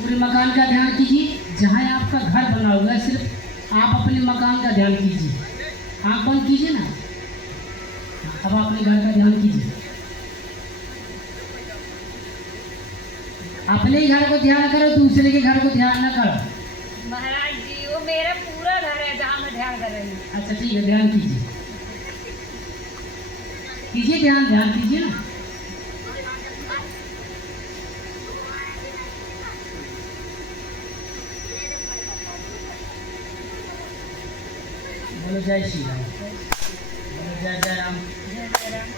पूरे मकान का ध्यान कीजिए। जहाँ आपका घर बना हुआ है सिर्फ आप अपने मकान का ध्यान कीजिए। आँख बंद कीजिए ना। अब अपने घर का ध्यान कीजिए। अपने ही घर को ध्यान करो, दूसरे के घर को ध्यान न करो। महाराज जी वो मेरा पूरा घर है जहाँ मैं ध्यान कर रही हूँ। अच्छा ठीक है, ध्यान कीजिए कीजिए, ध्यान कीजिए ना। बोलो जय श्री राम, बोलो जय जय राम,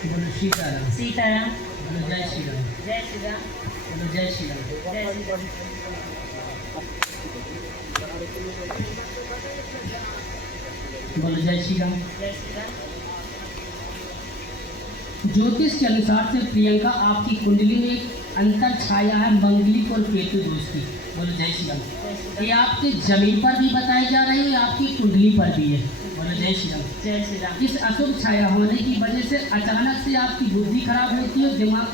बोलो सीताराम, सीताराम, बोलो जय श्री राम, जय श्री राम, बोलो जय श्री राम। जय श्री राम। बोलो जय श्री राम। जय श्री राम। ज्योतिष के अनुसार से प्रियंका आपकी कुंडली में एक अंतर छाया है मंगलिक और केतु दोष की। बोलो जय श्री राम। ये आपके जमीन पर भी बताई जा रही है, आपकी कुंडली पर भी है। बोलो जय श्री राम। जय श्री राम। इस अशुभ छाया होने की वजह से अचानक से आपकी बुद्धि खराब होती है, दिमाग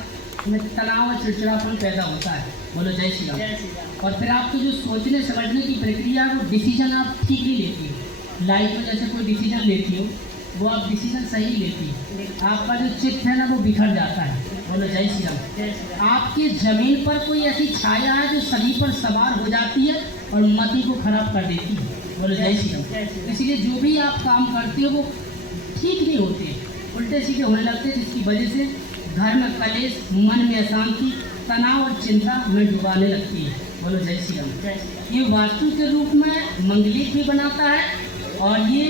में तनाव और चिड़चिड़ापन पैदा होता है। बोलो जय श्री राम। जय श्री राम। और फिर आपकी जो सोचने समझने की प्रक्रिया है वो डिसीजन आप ठीक ही लेती हो। लाइफ में जैसे कोई डिसीजन लेती हो वो आप डिसीजन सही लेती हो। आपका जो चित्त है ना वो बिखर जाता है। बोलो जय श्री राम। जय श्री राम। आपकी जमीन पर कोई ऐसी छाया है जो शरीर पर सवार हो जाती है और मति को खराब कर देती है। बोलो जय श्री राम। इसलिए जो भी आप काम करते हो वो ठीक नहीं होते, उल्टे सीधे होने लगते हैं, जिसकी वजह से घर में कलेश, मन में अशांति, तनाव और चिंता में डुबाने लगती है। बोलो जय श्री राम। जय श्री राम। ये वास्तु के रूप में मंगलिक भी बनाता है और ये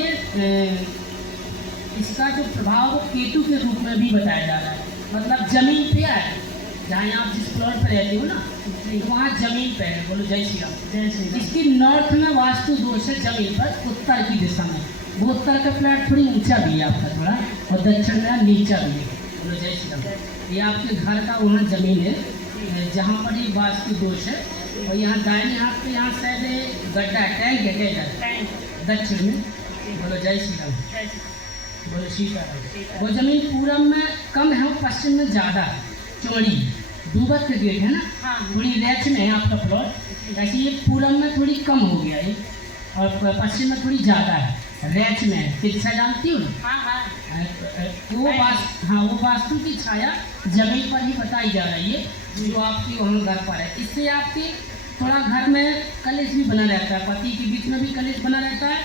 इसका जो प्रभाव वो केतु के रूप में भी बताया जा रहा है। मतलब जमीन पे है, जहाँ आप जिस प्लॉट पर रहते हो ना तो वहाँ जमीन पे है। बोलो जय श्री राम। जय श्री राम। इसकी नॉर्थ में वास्तु दोष है जमीन पर, उत्तर की दिशा में। वो उत्तर का प्लॉट थोड़ी ऊंचा भी है आपका थोड़ा, और दक्षिण में नीचा भी है। बोलो जय श्री राम। ये आपके घर का वहाँ जमीन है जहाँ पर ये वास्तु दोष है। और यहाँ दाहिने हाथ पे यहाँ शायद गड्ढा है, टैंक है दक्षिण में। बोलो जय श्री राम। जय श्री राम। बोलो सीताराम। वो जमीन पूरब में कम है और पश्चिम में ज़्यादा है, चौड़ी। डूबत के गेट है ना, हाँ। थोड़ी रैच में है आपका प्लॉट। ऐसे ये पूरब में थोड़ी कम हो गया है और पश्चिम में थोड़ी ज़्यादा है, रैच में है। तिरछा जानती हो ना? हाँ हाँ। वो वास्तु की छाया जमीन पर ही बताई जा रही है जो आपकी वहाँ घर पर है। इससे आपके थोड़ा घर में कलेश भी बना रहता है, पति के बीच में भी कलेश बना रहता है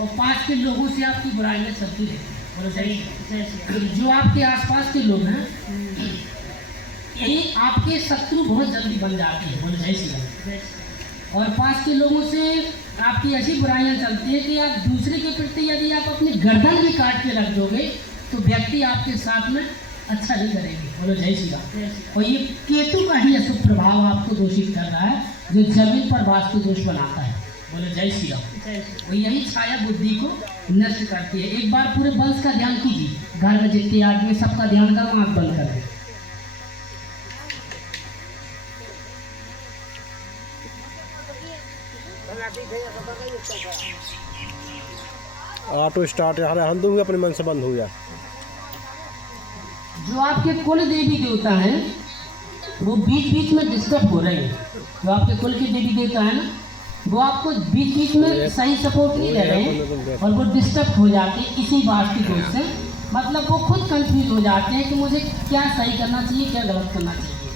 और पास के लोगों से आपकी बुराई में चलती रहती है। बोलो जय श्री राम। जो आपके आसपास के लोग हैं यही आपके शत्रु बहुत जल्दी बन जाते हैं। बोलो जय श्री राम। और पास के लोगों से आपकी ऐसी बुराइयां चलती है कि आप दूसरे के प्रति यदि आप अपनी गर्दन भी काट के रख दोगे तो व्यक्ति आपके साथ में अच्छा नहीं करेंगे। बोलो जय श्री राम। और ये केतु का ही अशुभ प्रभाव आपको दूषित कर रहा है जो जमीन पर वास्तु दोष बनाता है। बोलो जय श्री राम। और यही छाया बुद्धि को नष्ट करती है। एक बार पूरे वंश का ध्यान कीजिए, घर में जितने आदमी सबका ध्यान करो, आँख बंद करो। ऑटो स्टार्ट हम दूंगे अपने मन से बंद हो गया। जो आपके कुल देवी देवता हैं वो बीच बीच में डिस्टर्ब हो रहे हैं। जो आपके कुल के देवी देवता है ना वो आपको बीच बीच में सही सपोर्ट नहीं दे रहे हैं और वो डिस्टर्ब हो जाते हैं इसी वास्तु दोष से। मतलब वो खुद कंफ्यूज हो जाते हैं कि मुझे क्या सही करना चाहिए, क्या गलत करना चाहिए।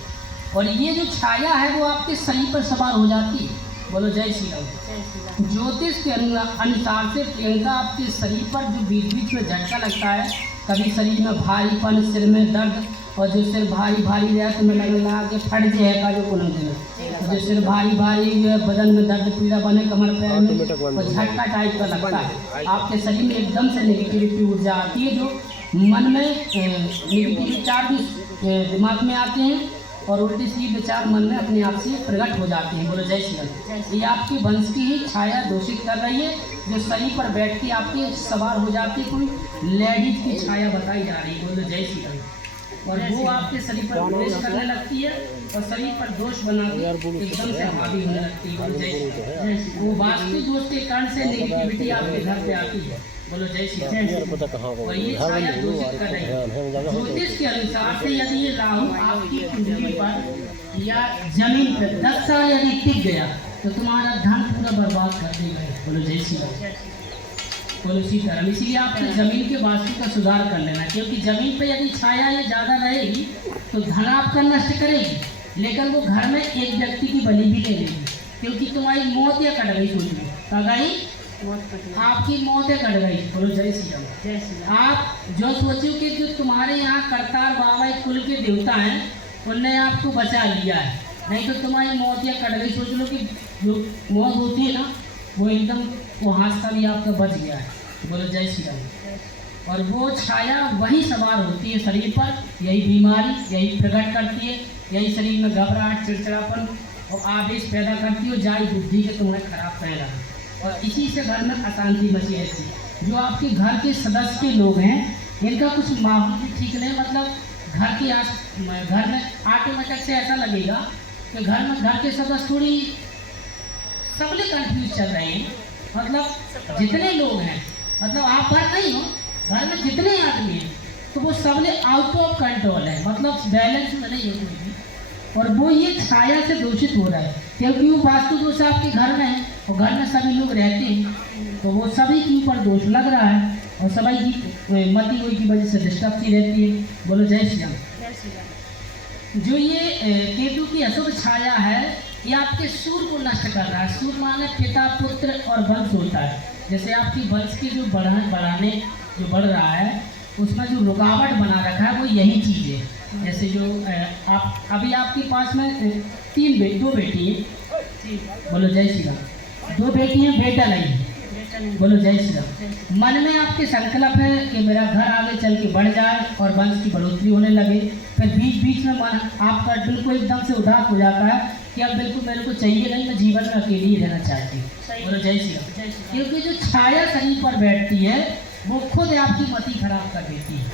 और ये जो छाया है वो आपके शरीर पर सवार हो जाती है। बोलो जय श्री राम। ज्योतिष के अनुसार से प्रियंका आपके शरीर पर जो बीच बीच में झटका लगता है, कभी शरीर में भारीपन, सिर में दर्द, और जो सिर भारी भारी रहे तो मैं लगने लगा कि फट जाएगा जो कुल दिन, जो सिर भारी भारी बदन में दर्द पीड़ा बने कमर पैर में और झटका टाइप का लगता है। आपके शरीर में एकदम से नेगेटिविटी ऊर्जा आती है, जो मन में नेगेटिव विचार भी दिमाग में आते हैं और उल्टे सीधे विचार मन में अपने आप से प्रकट हो जाते हैं। बोलो जय श्री राम। ये आपके वंश की ही छाया दूषित कर रही है जो शरीर पर बैठ के आपके सवार हो जाती है। कोई लेडीज की छाया बताई जा रही है। बोलो जय श्री राम। और वो आपके शरीर पर प्रवेश करने लगती है और शरीर पर दोष बना के एकदम से हावी होने लगती है। वो वास्तु दोष के कारण से नेगेटिविटी आपके घर पे आती है। बोलो जय श्री राम। यार पता कहाँ को और ये छाया दूषित कर रही है। ज्योतिष के अनुसार से यदि ये राहु आपकी कुंडली पर या जमीन पर 10 साल यदि टिक गया तो तुम्हारा धन पूरा बर्बाद कर देगा। बोलो जय श्री राम। बोलो सीताराम। इसीलिए आपको जमीन के वास्तु का सुधार कर लेना, क्योंकि जमीन पर यदि छाया ये ज़्यादा रहेगी तो धन आपका नष्ट करेगी, लेकिन वो घर में एक व्यक्ति की बलि भी ले लेगी, क्योंकि तुम्हारी मौत या कट गई। सोच लो गई आपकी मौत है कट गई। बोलो जय श्री राम। जय श्री राम। आप जो सोचो कि जो तुम्हारे यहाँ करतार बाबा कुल के देवता हैं उनने आपको बचा लिया है, नहीं तो तुम्हारी मौत या कट गई। सोच लो कि जो मौत होती है ना वो एकदम वो हादसा भी आपका बच गया है। बोलो जय श्री राम। और वो छाया वही सवार होती है शरीर पर, यही बीमारी यही प्रकट करती है, यही शरीर में घबराहट चिड़चिड़ापन और आवेश पैदा करती है, जाई बुद्धि के तुम्हें खराब फैला, और इसी से घर में अशांति मची रहती है। जो आपके घर के सदस्य के लोग हैं इनका कुछ माहौल भी ठीक नहीं, मतलब घर में ऑटोमेटिक से ऐसा लगेगा कि घर के सदस्य थोड़ी सबले कंफ्यूज चल रहे हैं। मतलब जितने लोग हैं, मतलब आप घर नहीं हो, घर में जितने आदमी हैं तो वो सबले आउट ऑफ कंट्रोल है, मतलब बैलेंस में नहीं है कोई भी। और वो ये छाया से दूषित हो रहा है, क्योंकि वो वास्तु दोष आपके घर में है और घर में सभी लोग रहते हैं, तो वो सभी के ऊपर दोष लग रहा है और सभी की मति हुई की वजह से डिस्टर्ब सी रहती है। बोलो जय श्री राम। जय श्री राम। जो ये केतु की अशुभ छाया है ये आपके सूर्य को नष्ट कर रहा है। सूर्य माने पिता पुत्र और वंश होता है। जैसे आपकी वंश की जो बढ़ रहा है उसमें जो रुकावट बना रखा है वो यही चीज़ है। जैसे जो आप अभी आपके पास में दो बेटी हैं। बोलो जय श्री राम। 2 बेटी हैं, बेटा नहीं है। बोलो जय श्री राम। मन में आपके संकल्प है कि मेरा घर आगे चल के बढ़ जाए और वंश की बढ़ोतरी होने लगे, फिर बीच बीच में मन आपका बिल्कुल एकदम से उदास हो जाता है कि अब बिल्कुल मेरे को चाहिए नहीं, मैं जीवन में अकेले ही रहना चाहती हूँ। बोलो जय श्री राम। क्योंकि जो छाया शरीर पर बैठती है वो खुद आपकी मति खराब कर देती है।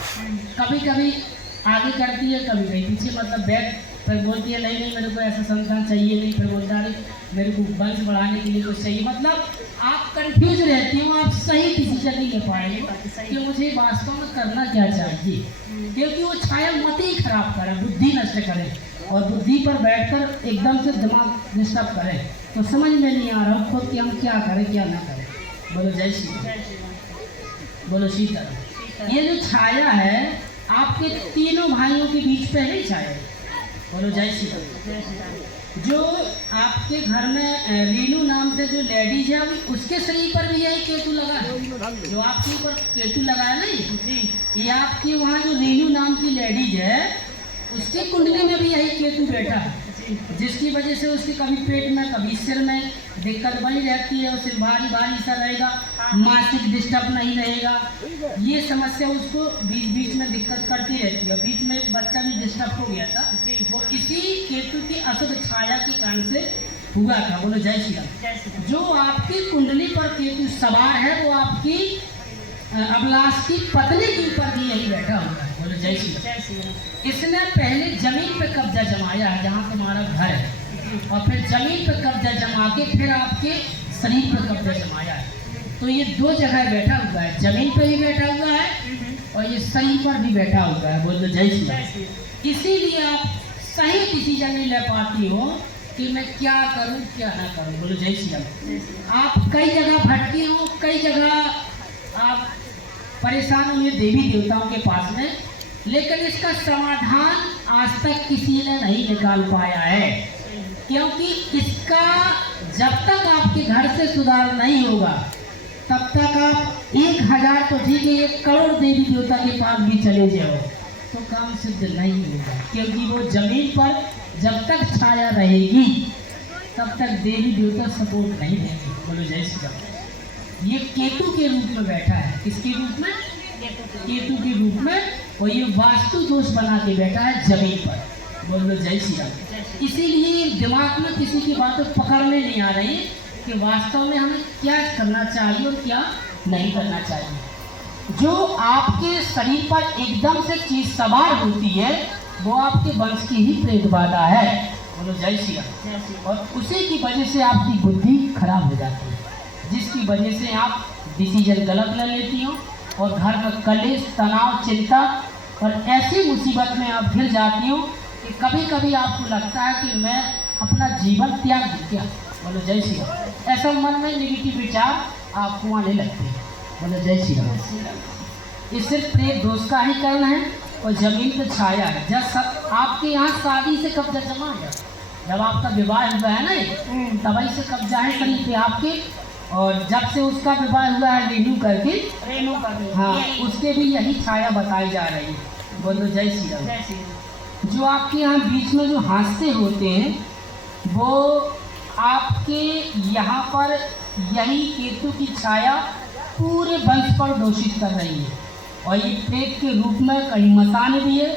कभी कभी आगे करती है, कभी कहीं पीछे, मतलब बैठ फिर बोलती है नहीं मेरे को ऐसा संतान चाहिए नहीं, फिर बोलता है मेरे को वंश बढ़ाने के लिए कुछ चाहिए। मतलब आप कंफ्यूज रहती हो, आप सही डिसीजन नहीं ले पाएंगे कि मुझे वास्तव में करना क्या चाहिए, क्योंकि वो छाया मत ही खराब करे, बुद्धि नष्ट करे और बुद्धि पर बैठकर एकदम से दिमाग डिस्टर्ब करे, तो समझ में नहीं आ रहा खुद कि हम क्या करें क्या ना करें। बोलो जय श्री राम। बोलो सीताराम। ये जो छाया है आपके तीनों भाइयों के बीच पहले ही छाया है। बोलो जय श्री राम। जो आपके घर में रीनू नाम से जो लेडीज है अभी उसके शरीर पर भी यही केतु लगा है। जो आपके ऊपर केतु लगा है ना ये आपकी वहाँ जो रीनू नाम की लेडीज है उसकी कुंडली में भी यही केतु बैठा है, जिसकी वजह से उसके कभी पेट में कभी सिर में दिक्कत बनी रहती है, उसे भारी भारी सा रहेगा, मासिक डिस्टर्ब नहीं रहेगा। ये समस्या उसको बीच बीच में दिक्कत करती रहती है। बीच में एक बच्चा भी डिस्टर्ब हो गया था, वो इसी केतु की अशुभ छाया के कारण से हुआ था। बोलो जय श्री राम। जो आपकी कुंडली पर केतु सवार है वो आपकी अभिलाष की पत्नी के ऊपर भी यही बैठा हुआ है। बोलो जय श्री राम। इसने पहले जमीन पे कब्जा जमाया है जहाँ तुम्हारा घर है, और फिर जमीन पे कब्जा जमा के फिर आपके शरीर पे कब्जा जमाया है। तो ये 2 जगह बैठा हुआ है, जमीन पे भी बैठा हुआ है और ये शरीर पर भी बैठा हुआ है। बोलो जय श्री राम। इसीलिए आप सही डिसीजन नहीं ले पाती हो कि मैं क्या करूं क्या ना करूं। बोलो जय श्री राम। आप कई जगह भटकी हो, कई जगह आप परेशान हुए देवी देवताओं के पास में, लेकिन इसका समाधान आज तक किसी ने नहीं निकाल पाया है, क्योंकि इसका जब तक आपके घर से सुधार नहीं होगा तब तक आप 1000 तो ठीक है 1 करोड़ देवी देवता के पास भी चले जाओ तो काम सिद्ध नहीं होगा, क्योंकि वो जमीन पर जब तक छाया रहेगी तब तक देवी देवता सपोर्ट नहीं देंगे। बोलो जय श्री राम। ये केतु के रूप में बैठा है। किसके रूप में? केतु के रूप में, और ये वास्तु दोष बना के बैठा है जमीन पर। बोलो जय श्री राम। इसीलिए दिमाग में किसी की बातें पकड़ने नहीं आ रही कि वास्तव में हमें क्या करना चाहिए और क्या नहीं करना चाहिए। जो आपके शरीर पर एकदम से चीज सवार होती है वो आपके वंश की ही प्रेत बाधा है। बोलो जय श्री राम। और उसी की वजह से आपकी बुद्धि खराब हो जाती है। जिसकी वजह से आप डिसीजन गलत ले लेती हो और घर में कलेश, तनाव, चिंता और ऐसी मुसीबत में आप घिर जाती हो कि कभी कभी आपको लगता है कि मैं अपना जीवन त्याग दूँ क्या। बोलो जय श्री राम। ऐसा मन में नेगेटिव विचार आपको आने लगते हैं। बोलो जय श्री राम। ये सिर्फ प्रेत दोष का ही कारण है और जमीन पे छाया है। जब आपके यहाँ शादी से कब्जा जमा है, जब आपका विवाह हुआ है ना, तभी से कब्जा है कहीं पे आपके, और जब से उसका विवाह हुआ है रेणु करके, हाँ, उसके भी यही छाया बताई जा रही है। बोलो जय श्री राम। जो आपके यहाँ बीच में जो हादसे होते हैं वो आपके यहाँ पर यही केतु की छाया पूरे वंश पर दोषित कर रही है। और ये प्रेत के रूप में कहीं मसान भी है,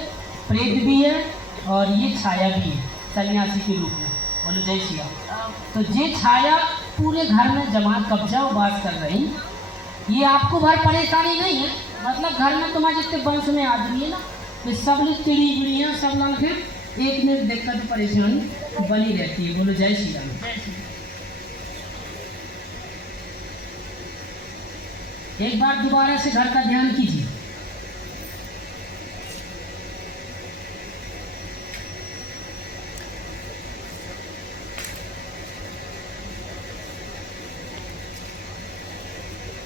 प्रेत भी है और ये छाया भी है सन्यासी के रूप में। बोलो जय श्री राम। तो ये छाया पूरे घर में जमा कब्जा वास कर रही। ये आपको भर परेशानी नहीं है, मतलब घर में तुम्हारे जितने वंश में आदमी है ना, तो सब लोग चिड़ी बुड़ियाँ सब लोग फिर एक में दिक्कत परेशानी बनी रहती है। बोलो जय श्री राम। एक बार दोबारा से घर का ध्यान कीजिए।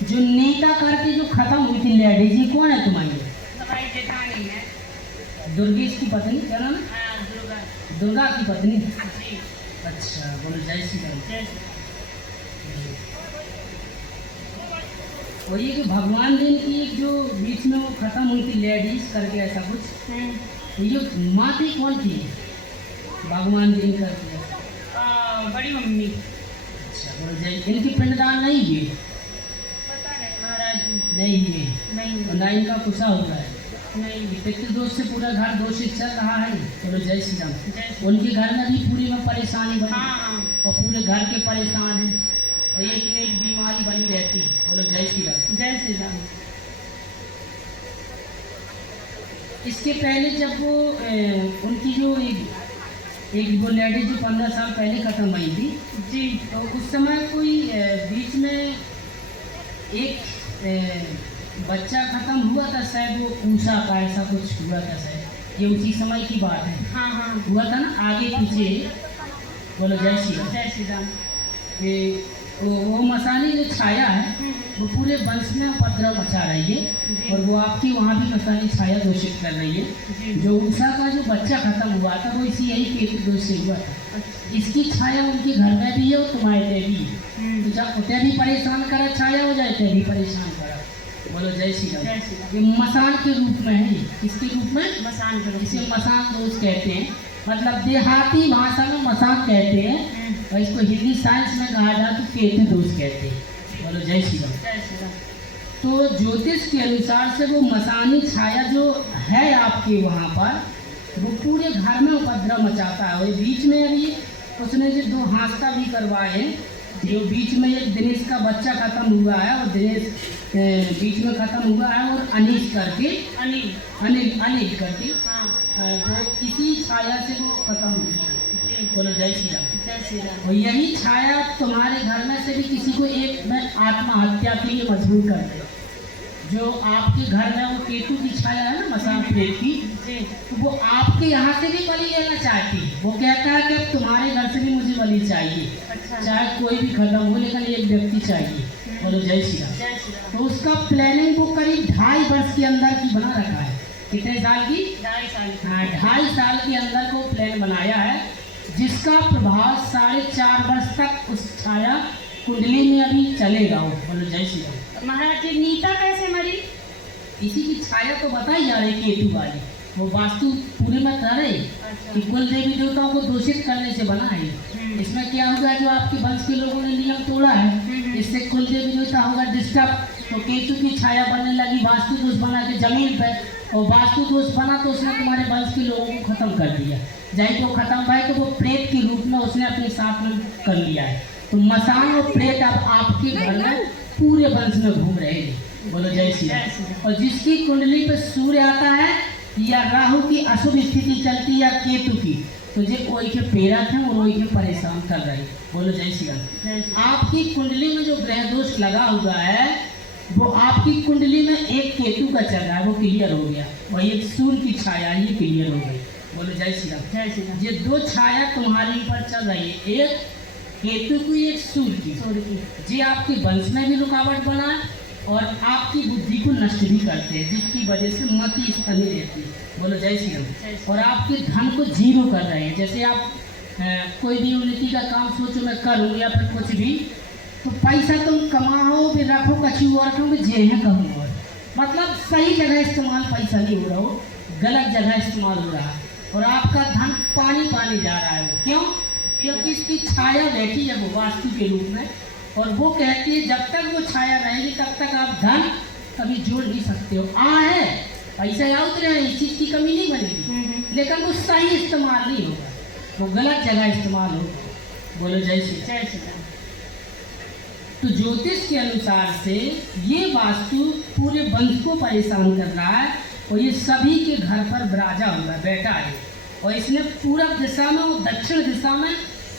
जो नीता करके जो खत्म हुई थी लेडीज, ये कौन है तुम्हारी? हमारी जेठानी है। दुर्गेश की पत्नी, क्या नाम है? हाँ, दुर्गा। दुर्गा की पत्नी। जी। अच्छा, बोलो जय श्री राम। जय और ये कि भगवान दिन की एक जो बीच में वो खत्म हुई थी लेडीज करके ऐसा कुछ, ये जो माँ थी कौन थी भगवान दिन करके? बड़ी मम्मी। अच्छा, बोलो जय। इनकी पिंडदान नहीं हुई? पता नहीं महाराज जी। नहीं हुई, नहीं और ना इनका कुशा हुआ है। नहीं। पितृ दोष से पूरा घर दोषित चल रहा है। बोलो जय श्री राम। जय श्री उनके घर में भी पूरी में परेशानी बनी हाँ। और पूरे घर के परेशान हैं और एक में एक बीमारी बनी रहती। बोलो जय श्री राम। जय श्री राम। इसके पहले जब वो उनकी जो एक वो लेडीज जो 15 साल पहले खत्म हुई थी जी, तो उस समय कोई बीच में एक बच्चा खत्म हुआ था शायद, वो ऊषा का ऐसा कुछ हुआ था शायद, ये उसी समय की बात है। हाँ हाँ, हुआ था ना आगे पीछे। बोलो जय श्री राम। जय श्री राम। ये वो मसानी जो छाया है वो पूरे वंश में उपद्रव मचा रही है और वो आपकी वहाँ भी मसानी छाया घोषित कर रही है। जो उषा का जो बच्चा खत्म हुआ था वो इसी यही केतु दोष से हुआ था। इसकी छाया उनके घर में भी है और तुम्हारे पे भी है। तो जब उतने भी परेशान करा छाया हो जाए तभी परेशान करा। बोलो जय श्री राम। जय श्री राम। ये मसान के रूप में है। किसके रूप में? मसान करो। इसे मसान दोष कहते हैं, मतलब देहाती भाषा में मसान कहते हैं और इसको हिंदी साइंस में कहा जाए तो केतु दोष कहते हैं। बोलो जय श्री राम। जय श्री राम। तो ज्योतिष के अनुसार से वो मसानी छाया जो है आपके वहाँ पर वो पूरे घर में उपद्रव मचाता है। और बीच में अभी उसने जो 2 हादसा भी करवाए हैं, जो बीच में एक दिनेश का बच्चा खत्म हुआ है और दिनेश बीच में खत्म हुआ है और अनीश करके अनिल करके वो इसी छाया से वो खत्म हुई है। बोलो जय श्री राम। जय श्री राम। और यही छाया तुम्हारे घर में से भी किसी को एक में आत्महत्या के लिए मजबूर कर दे। जो आपके घर में वो केतु की छाया है ना मसान प्रेत की, तो वो आपके यहाँ से भी बलि लेना चाहती है। वो कहता है कि अब तुम्हारे घर से भी मुझे बलि चाहिए, चाहे कोई भी खत्म हो लेकिन एक व्यक्ति चाहिए। बोलो जय श्री राम। जय श्री राम। तो उसका प्लानिंग वो करीब 2.5 वर्ष के अंदर की बना रखा है। कितने साल की? 2.5 साल। हाँ, 2.5 साल के अंदर को प्लान बनाया है, जिसका प्रभाव 4.5 वर्ष तक उस छाया कुंडली में अभी चलेगा। वो बोलो जय श्री राम। महाराज जी, नीता कैसे मरी? इसी की छाया तो बताई जा रही केतु वाली। वो वास्तु पूरे में कर रहे कि कुल देवी देवताओं को दूषित करने से बना है। इसमें क्या होगा, जो आपके वंश के लोगों ने नियम तोड़ा है, इससे कुल देवी देवता होगा डिस्टर्ब। तो केतु की छाया बनने लगी, वास्तु दोष बना के जमीन पे, और वास्तु दोष बना तो उसने तुम्हारे वंश के लोगों को खत्म कर दिया। जब वो खत्म भाई तो वो प्रेत के रूप में उसने अपने साथ में कर लिया है। तो मसान और प्रेत अब आपके घर में पूरे वंश में घूम रहे हैं। बोलो जय श्री राम। और जिसकी कुंडली पे सूर्य आता है या राहु की अशुभ स्थिति चलती है या केतु की, तो जे वही के पेरा थे और वही के परेशान कर रहे हैं। बोलो जय श्री राम। आपकी कुंडली में जो ग्रह दोष लगा हुआ है वो आपकी कुंडली में एक केतु का चल रहा है, वो क्लियर हो गया, और एक सूर्य की छाया ये क्लियर हो गई। बोलो जय श्री राम। जय श्री राम। ये दो छाया तुम्हारे ऊपर चल रही है, एक केतु की एक सूर्य की। सूर्य की। जी आपके वंश में भी रुकावट बना है और आपकी बुद्धि को नष्ट भी करते हैं, जिसकी वजह से मति स्थली रहती है। बोलो जय श्री राम। और आपके धन को जीरो कर रहे हैं। जैसे आप कोई भी उन्नति का काम सोचो मैं करूँ या फिर कुछ भी, तो पैसा तुम कमाओ फिर रखो कछु और रखो जे है कहूँ, और मतलब सही जगह इस्तेमाल पैसा नहीं हो रहा हो, गलत जगह इस्तेमाल हो रहा है और आपका धन पानी पानी जा रहा है। वो क्यों? क्योंकि इसकी छाया बैठी है वो वास्तु के रूप में, और वो कहती है जब तक वो छाया रहेगी तब तक आप धन कभी जोड़ नहीं सकते हो। है पैसा या उतरे हैं, इस चीज़ की कमी नहीं बनेगी, लेकिन वो सही इस्तेमाल नहीं होगा, वो गलत जगह इस्तेमाल होगा। बोलो जय श्री राम। तो ज्योतिष के अनुसार से ये वास्तु पूरे वंश को परेशान कर रहा है और ये सभी के घर पर विराजा हुआ है, बैठा है, और इसने पूरब दिशा में और दक्षिण दिशा में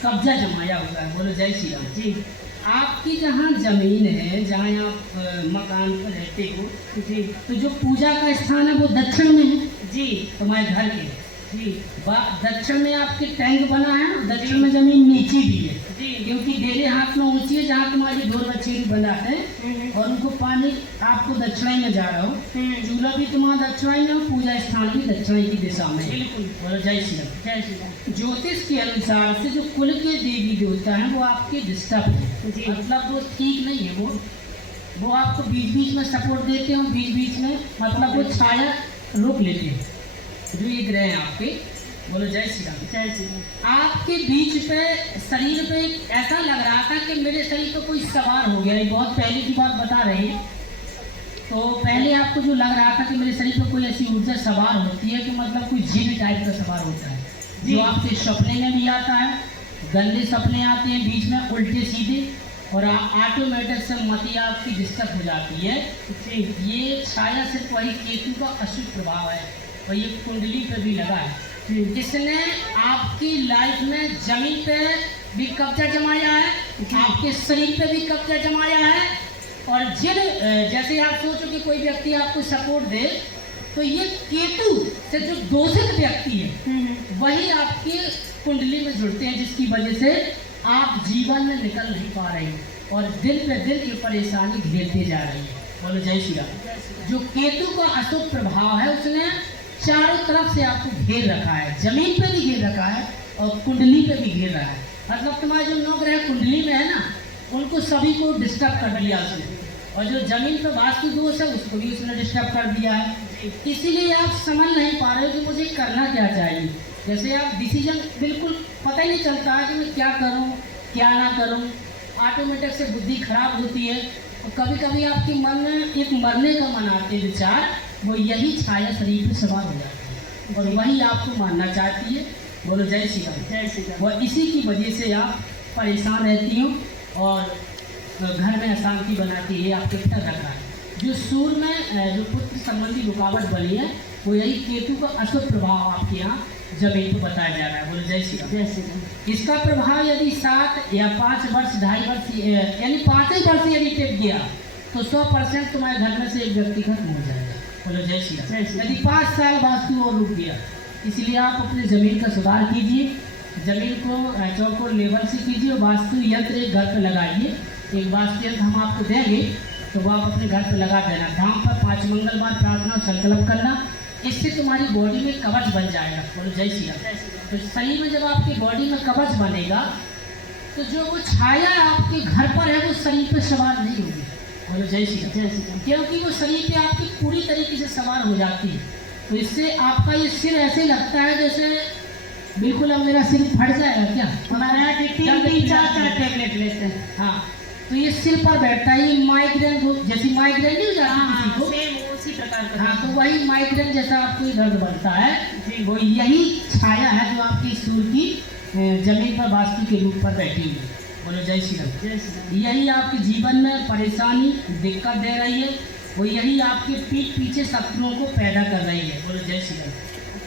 कब्जा जमाया हुआ है। बोलो जय श्री राम। जी आपकी जहाँ जमीन है, जहाँ आप मकान पर रहते हो, जी तो जो पूजा का स्थान है वो दक्षिण में है। जी तुम्हारे घर के जी दक्षिण में आपके टैंक बना है, दक्षिण में जमीन नीचे भी है जी, क्योंकि डेरे हाथ में ऊंची है जहाँ तुम्हारे ढोर बच्चे भी बनाते हैं और उनको पानी आपको दक्षिणाई में जा रहा हो, चूल्हा भी तुम्हारा दक्षिणाई में हो, पूजा स्थान भी दक्षिणाई की दिशा में। बिल्कुल। बोलो जय श्री राम। जय श्री राम। ज्योतिष के अनुसार से जो कुल के देवी देवता हैं वो आपके डिस्टर्ब है, मतलब वो ठीक नहीं है, वो आपको बीच बीच में सपोर्ट देते हैं, बीच बीच में मतलब वो छाया रोक लेते हैं जो ये ग्रह हैं आपके। बोलो जय श्री राम। जय श्री राम। आपके बीच पे शरीर पे ऐसा लग रहा था कि मेरे शरीर पे कोई सवार हो गया, ये बहुत पहले की बात बता रहे हैं। तो पहले आपको जो लग रहा था कि मेरे शरीर पे कोई ऐसी ऊर्जा सवार होती है कि मतलब कोई जीन टाइप का सवार होता है, जो आपके सपने में भी आता है, गंदे सपने आते हैं बीच में उल्टे सीधे, और ऑटोमेटिक से मति आपकी डिस्टर्ब हो जाती है। ये छाया सिर्फ वही केतु का अशुभ प्रभाव है और ये कुंडली पे भी लगा है, जिसने आपकी लाइफ में जमीन पे भी कब्जा जमाया है, आपके शरीर पे भी कब्जा जमाया है, और जैसे आप सोचो कि कोई व्यक्ति आपको सपोर्ट दे, तो ये केतु से जो दोषित व्यक्ति है वही आपकी कुंडली में जुड़ते हैं, जिसकी वजह से आप जीवन में निकल नहीं पा रहे हैं और दिन पे दिन ये परेशानी घेरते जा रही है। बोलो जय श्री राम। जो केतु का अशुभ प्रभाव है उसने चारों तरफ से आपको घेर रखा है, जमीन पे भी घेर रखा है और कुंडली पे भी घेर रहा है, मतलब तुम्हारे जो 9 ग्रह कुंडली में है ना, उनको सभी को डिस्टर्ब कर दिया उसने, और जो जमीन पे वास्तु दोष है उसको भी उसने डिस्टर्ब कर दिया है। इसीलिए आप समझ नहीं पा रहे हो कि मुझे करना क्या चाहिए। जैसे आप डिसीजन बिल्कुल पता ही नहीं चलता है कि मैं क्या करूं क्या ना करूं, ऑटोमेटिक से बुद्धि खराब होती है, और कभी कभी आपके मन में एक मरने का मन आते विचार, वो यही छाया शरीर पे सवार हो जाती है और वही आपको मारना चाहती है। बोलो जय श्री राम। जय श्री राम। और इसी की वजह से आप परेशान रहती हो और घर में अशांति बनाती है, आपके डर रख रहा है। जो सूर्य में जो पुत्र संबंधी रुकावट बनी है वो यही केतु का अशुभ प्रभाव आपके यहाँ जमीन पर बताया जा रहा है। बोलो जय श्री राम। जय श्री राम। इसका प्रभाव यदि 7 या 5 वर्ष 2.5 वर्ष यानी 5 ही वर्ष यदि टिक गया तो 100% तुम्हारे घर में से एक व्यक्ति खत्म हो जाएगा। बोलो जय श्री राम। यदि 5 साल वास्तु और रुक गया, इसलिए आप अपनी ज़मीन का सुधार कीजिए, ज़मीन को चौकोर लेवल से कीजिए, वास्तु यंत्र एक घर पर लगाइए। एक वास्तु यंत्र हम आपको देंगे तो वो आप अपने घर पर लगा देना। धाम पर 5 मंगलवार प्रार्थना संकल्प करना, इससे तुम्हारी बॉडी में कवच बन जाएगा। बोलो जय श्री राम। तो शरीर में जब आपकी बॉडी में कवच बनेगा तो जो वो छाया आपके घर पर है वो शरीर पर सवार नहीं होगी। बोलो जय श्री राम। जय श्री राम। क्योंकि वो शरीर पे आपकी पूरी तरीके से सवार हो जाती है, तो इससे आपका ये सिर ऐसे लगता है जैसे बिल्कुल अब मेरा सिर फट जाएगा क्या। हमारा 3-4 टैबलेट लेते हैं, हाँ, तो ये सिर पर बैठता है। ये माइग्रेन जैसी माइग्रेन नहीं हो जाती किसी को, सेम उसी प्रकार का। हाँ, तो वही माइग्रेन जैसा आपको दर्द बनता है, वो यही छाया है जो आपकी सूर्य की जमीन पर वास्तु के रूप पर बैठी हुई है। बोलो जय श्री राम। जय श्री राम। यही आपके जीवन में परेशानी दिक्कत दे रही है, वो यही आपके पीठ पीछे शत्रुओं को पैदा कर रही है। बोलो जय श्री राम।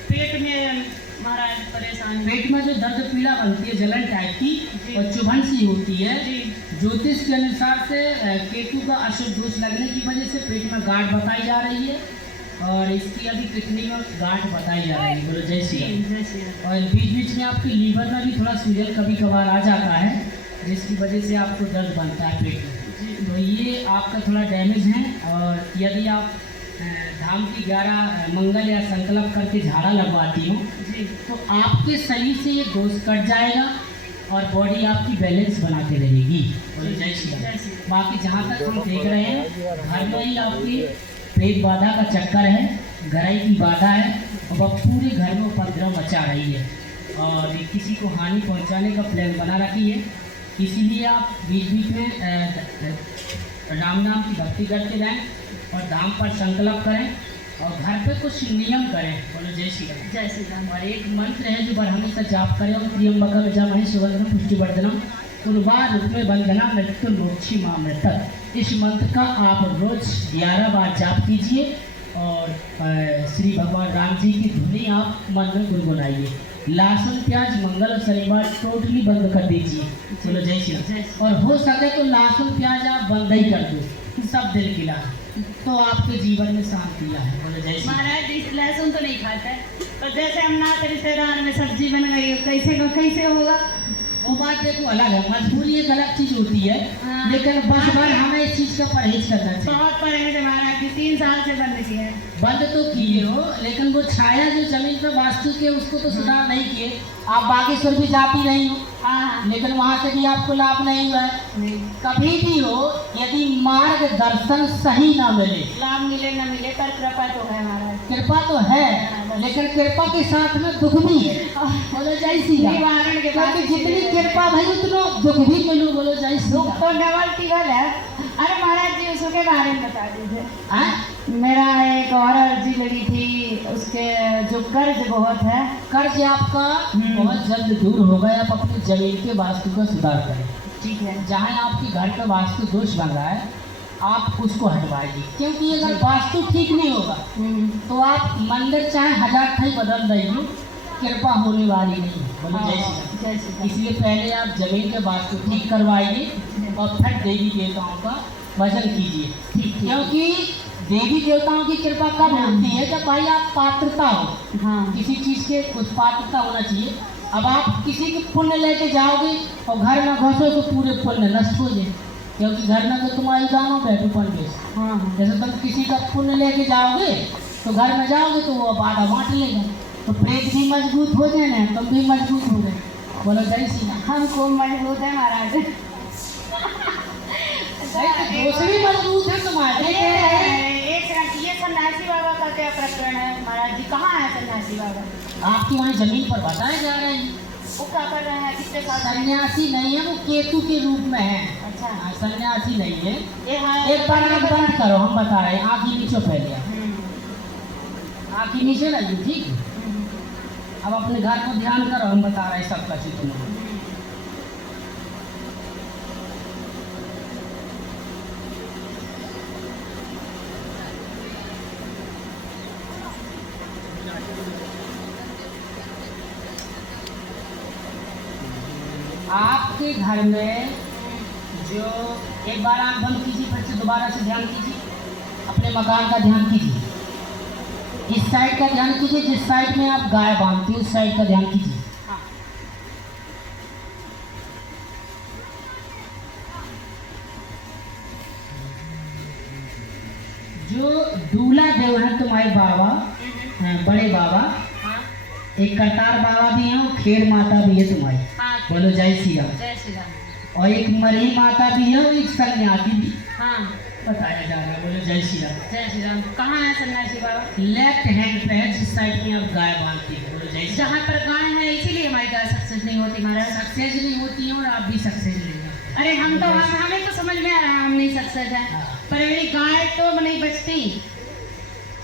पेट में महाराज परेशानी। पेट में जो दर्द पीड़ा बनती है जलन टाइप की और चुभन सी होती है, जी ज्योतिष के अनुसार से केतु का अशुभ दोष लगने की वजह से पेट में गांठ बताई जा रही है और इसकी अभी किडनी में गांठ बताई जा रही है। बोलो जय श्री राम। जय श्री राम। और बीच बीच में आपके लीवर में भी थोड़ा सूजन कभी कभार आ जाता है, जिसकी वजह से आपको दर्द बनता है पेट में। तो ये आपका थोड़ा डैमेज है और यदि आप धाम की 11 मंगल या संकल्प करके झाड़ा लगवाती हो जी तो आपके शरीर से ये दोष कट जाएगा और बॉडी आपकी बैलेंस बना के रहेगी। बोलो जय श्री राम। जय श्री राम। बाकी जहाँ तक हम देख रहे हैं घर में ही आपकी पेट बाधा का चक्कर है, गराई की बाधा है और वह पूरे घर में उपद्रव मचा रही है और ये किसी को हानि पहुंचाने का प्लान बना रखी है। इसीलिए आप बीच बीच में राम नाम की भक्ति करते रहें और धाम पर संकल्प करें और घर पे कुछ नियम करें। बोलो जय श्री राम। जय श्री राम। और एक मंत्र है जो हमेशा जाप करें, त्र्यंबकम यजामहे सुगंधिम पुष्टिवर्धनम उर्वार रूप में बंधना मृत्यु मोक्षी मामृतक। इस मंत्र का आप रोज 11 बार जाप कीजिए और श्री भगवान राम जी की धुनी आप मन में गुनगुनाइए। लहसुन प्याज मंगल और शनिवार टोटली बंद कर दीजिए। बोलो जय श्री राम। और हो सके तो लहसुन प्याज आप बंद ही कर दो, सब दिल खिला तो आपके जीवन में शांति आए। बोलो जय श्री राम। महाराज इस लहसुन तो नहीं खाते, तो जैसे हम नाथ रिश्तेदार में सब्जी बन गई कैसे होगा? वो बात देखो अलग है, मजबूरी एक अलग चीज होती है, हाँ। लेकिन बस बार हमें इस चीज का परहेज करना चाहिए। बहुत परहेज है महाराज जी, 3 साल से बंद किया है। बंद तो किए हो लेकिन वो छाया जो जमीन पर वास्तु के उसको तो सुधार नहीं किए। आप बागेश्वर भी जाती रही हो हाँ लेकिन वहाँ से भी आपको लाभ नहीं हुआ है। नहीं, कभी भी हो यदि मार्गदर्शन सही ना मिले, लाभ मिले न मिले पर कृपा तो है महाराज। कृपा तो है लेकिन कृपा के साथ में दुख भी है। बोलो जय श्री राम। निवारण के बाद क्योंकि जितनी कृपा भाई उतना दुख भी मिलो। बोलो जय श्री दुख राम। तो डबल टिबल है। अरे महाराज जी उसके बारे में बता दीजिए। हाँ? मेरा एक और अर्जी लगी थी, उसके जो कर्ज बहुत है। कर्ज आपका बहुत जल्द दूर होगा। आप अपनी जमीन के वास्तु का सुधार करें। ठीक है। जहाँ आपके घर का वास्तु दोष बन रहा है आप उसको हटवाइए, क्योंकि अगर वास्तु ठीक नहीं होगा तो आप मंदिर चाहे 1000 ठाई बदल देंगे, कृपा होने वाली नहीं है। बोलो जय श्री राम। जय श्री राम। इसलिए पहले आप जमीन के वास्तु ठीक करवाइए और फिर देवी देवताओं का भजन कीजिए। क्योंकि देवी देवताओं की कृपा कब होती है? जब भाई आप पात्रता हो, हाँ किसी चीज़ के कुछ पात्रता होना चाहिए। अब आप किसी के पुण्य लेके जाओगे और घर में घुसो तो पूरे पुण्य नष्ट हो जाए, क्योंकि घर में तो तुम्हारी जानो बैठो पुण्य। हाँ जैसे तुम किसी का पुण्य लेके जाओगे तो घर में जाओगे तो वो आधा बांट लेगा, तो प्रेत भी मजबूत हो जाए ना, तुम भी मजबूत हो गए। बोलो जय श्री राम। हमको मजबूत है महाराज। दूसरी मजबूत है तुम्हारे। एक सेकंड, ये सन्यासी बाबा का क्या प्रकरण है महाराज जी? कहाँ है सन्यासी बाबा? आपकी वहाँ जमीन पर बताए जा रहे हैं। वो क्या कर रहे हैं? कितने साल से? सन्यासी नहीं है, वो केतु के रूप में है। अच्छा हाँ, सन्यासी नहीं है। ये हाँ एक बार आप बंद करो, हम बता रहे हैं। आँखी नीचे पहले आँखी नीचे ना जी, ठीक है? अब अपने घर को ध्यान करो, हम बता रहे हैं सबका चीज तुम्हें। आपके घर में जो एक बार आप बंद कीजिए, फिर से दोबारा से ध्यान कीजिए, अपने मकान का ध्यान कीजिए, इस साइड का ध्यान कीजिए, जिस साइड में आप गाय बांधते हो उस साइड का ध्यान कीजिए। जो दूल्हा देव है तुम्हारे बाबा, बड़े बाबा, एक करतार बाबा भी है और खेर माता भी है तुम्हारी। हाँ बोलो जय श्री राम। जय श्री राम। और एक मरही माता भी है और एक सन्यासी भी हाँ बताया जा रहा है। बोलो जय श्री राम। जय श्री राम। कहाँ है सन्यासी बाबा? लेफ्ट हैंड पे है, जिस साइड में आप गाय बांधती है। बोलो जय श्री राम। जहाँ पर गाय है इसीलिए हमारी गाय सक्सेस नहीं होती महाराज। सक्सेस नहीं होती है और आप भी सक्सेस नहीं होते। अरे हमें तो समझ में आ रहा है हम नहीं सक्सेस है, हाँ। पर मेरी गाय तो नहीं बचती।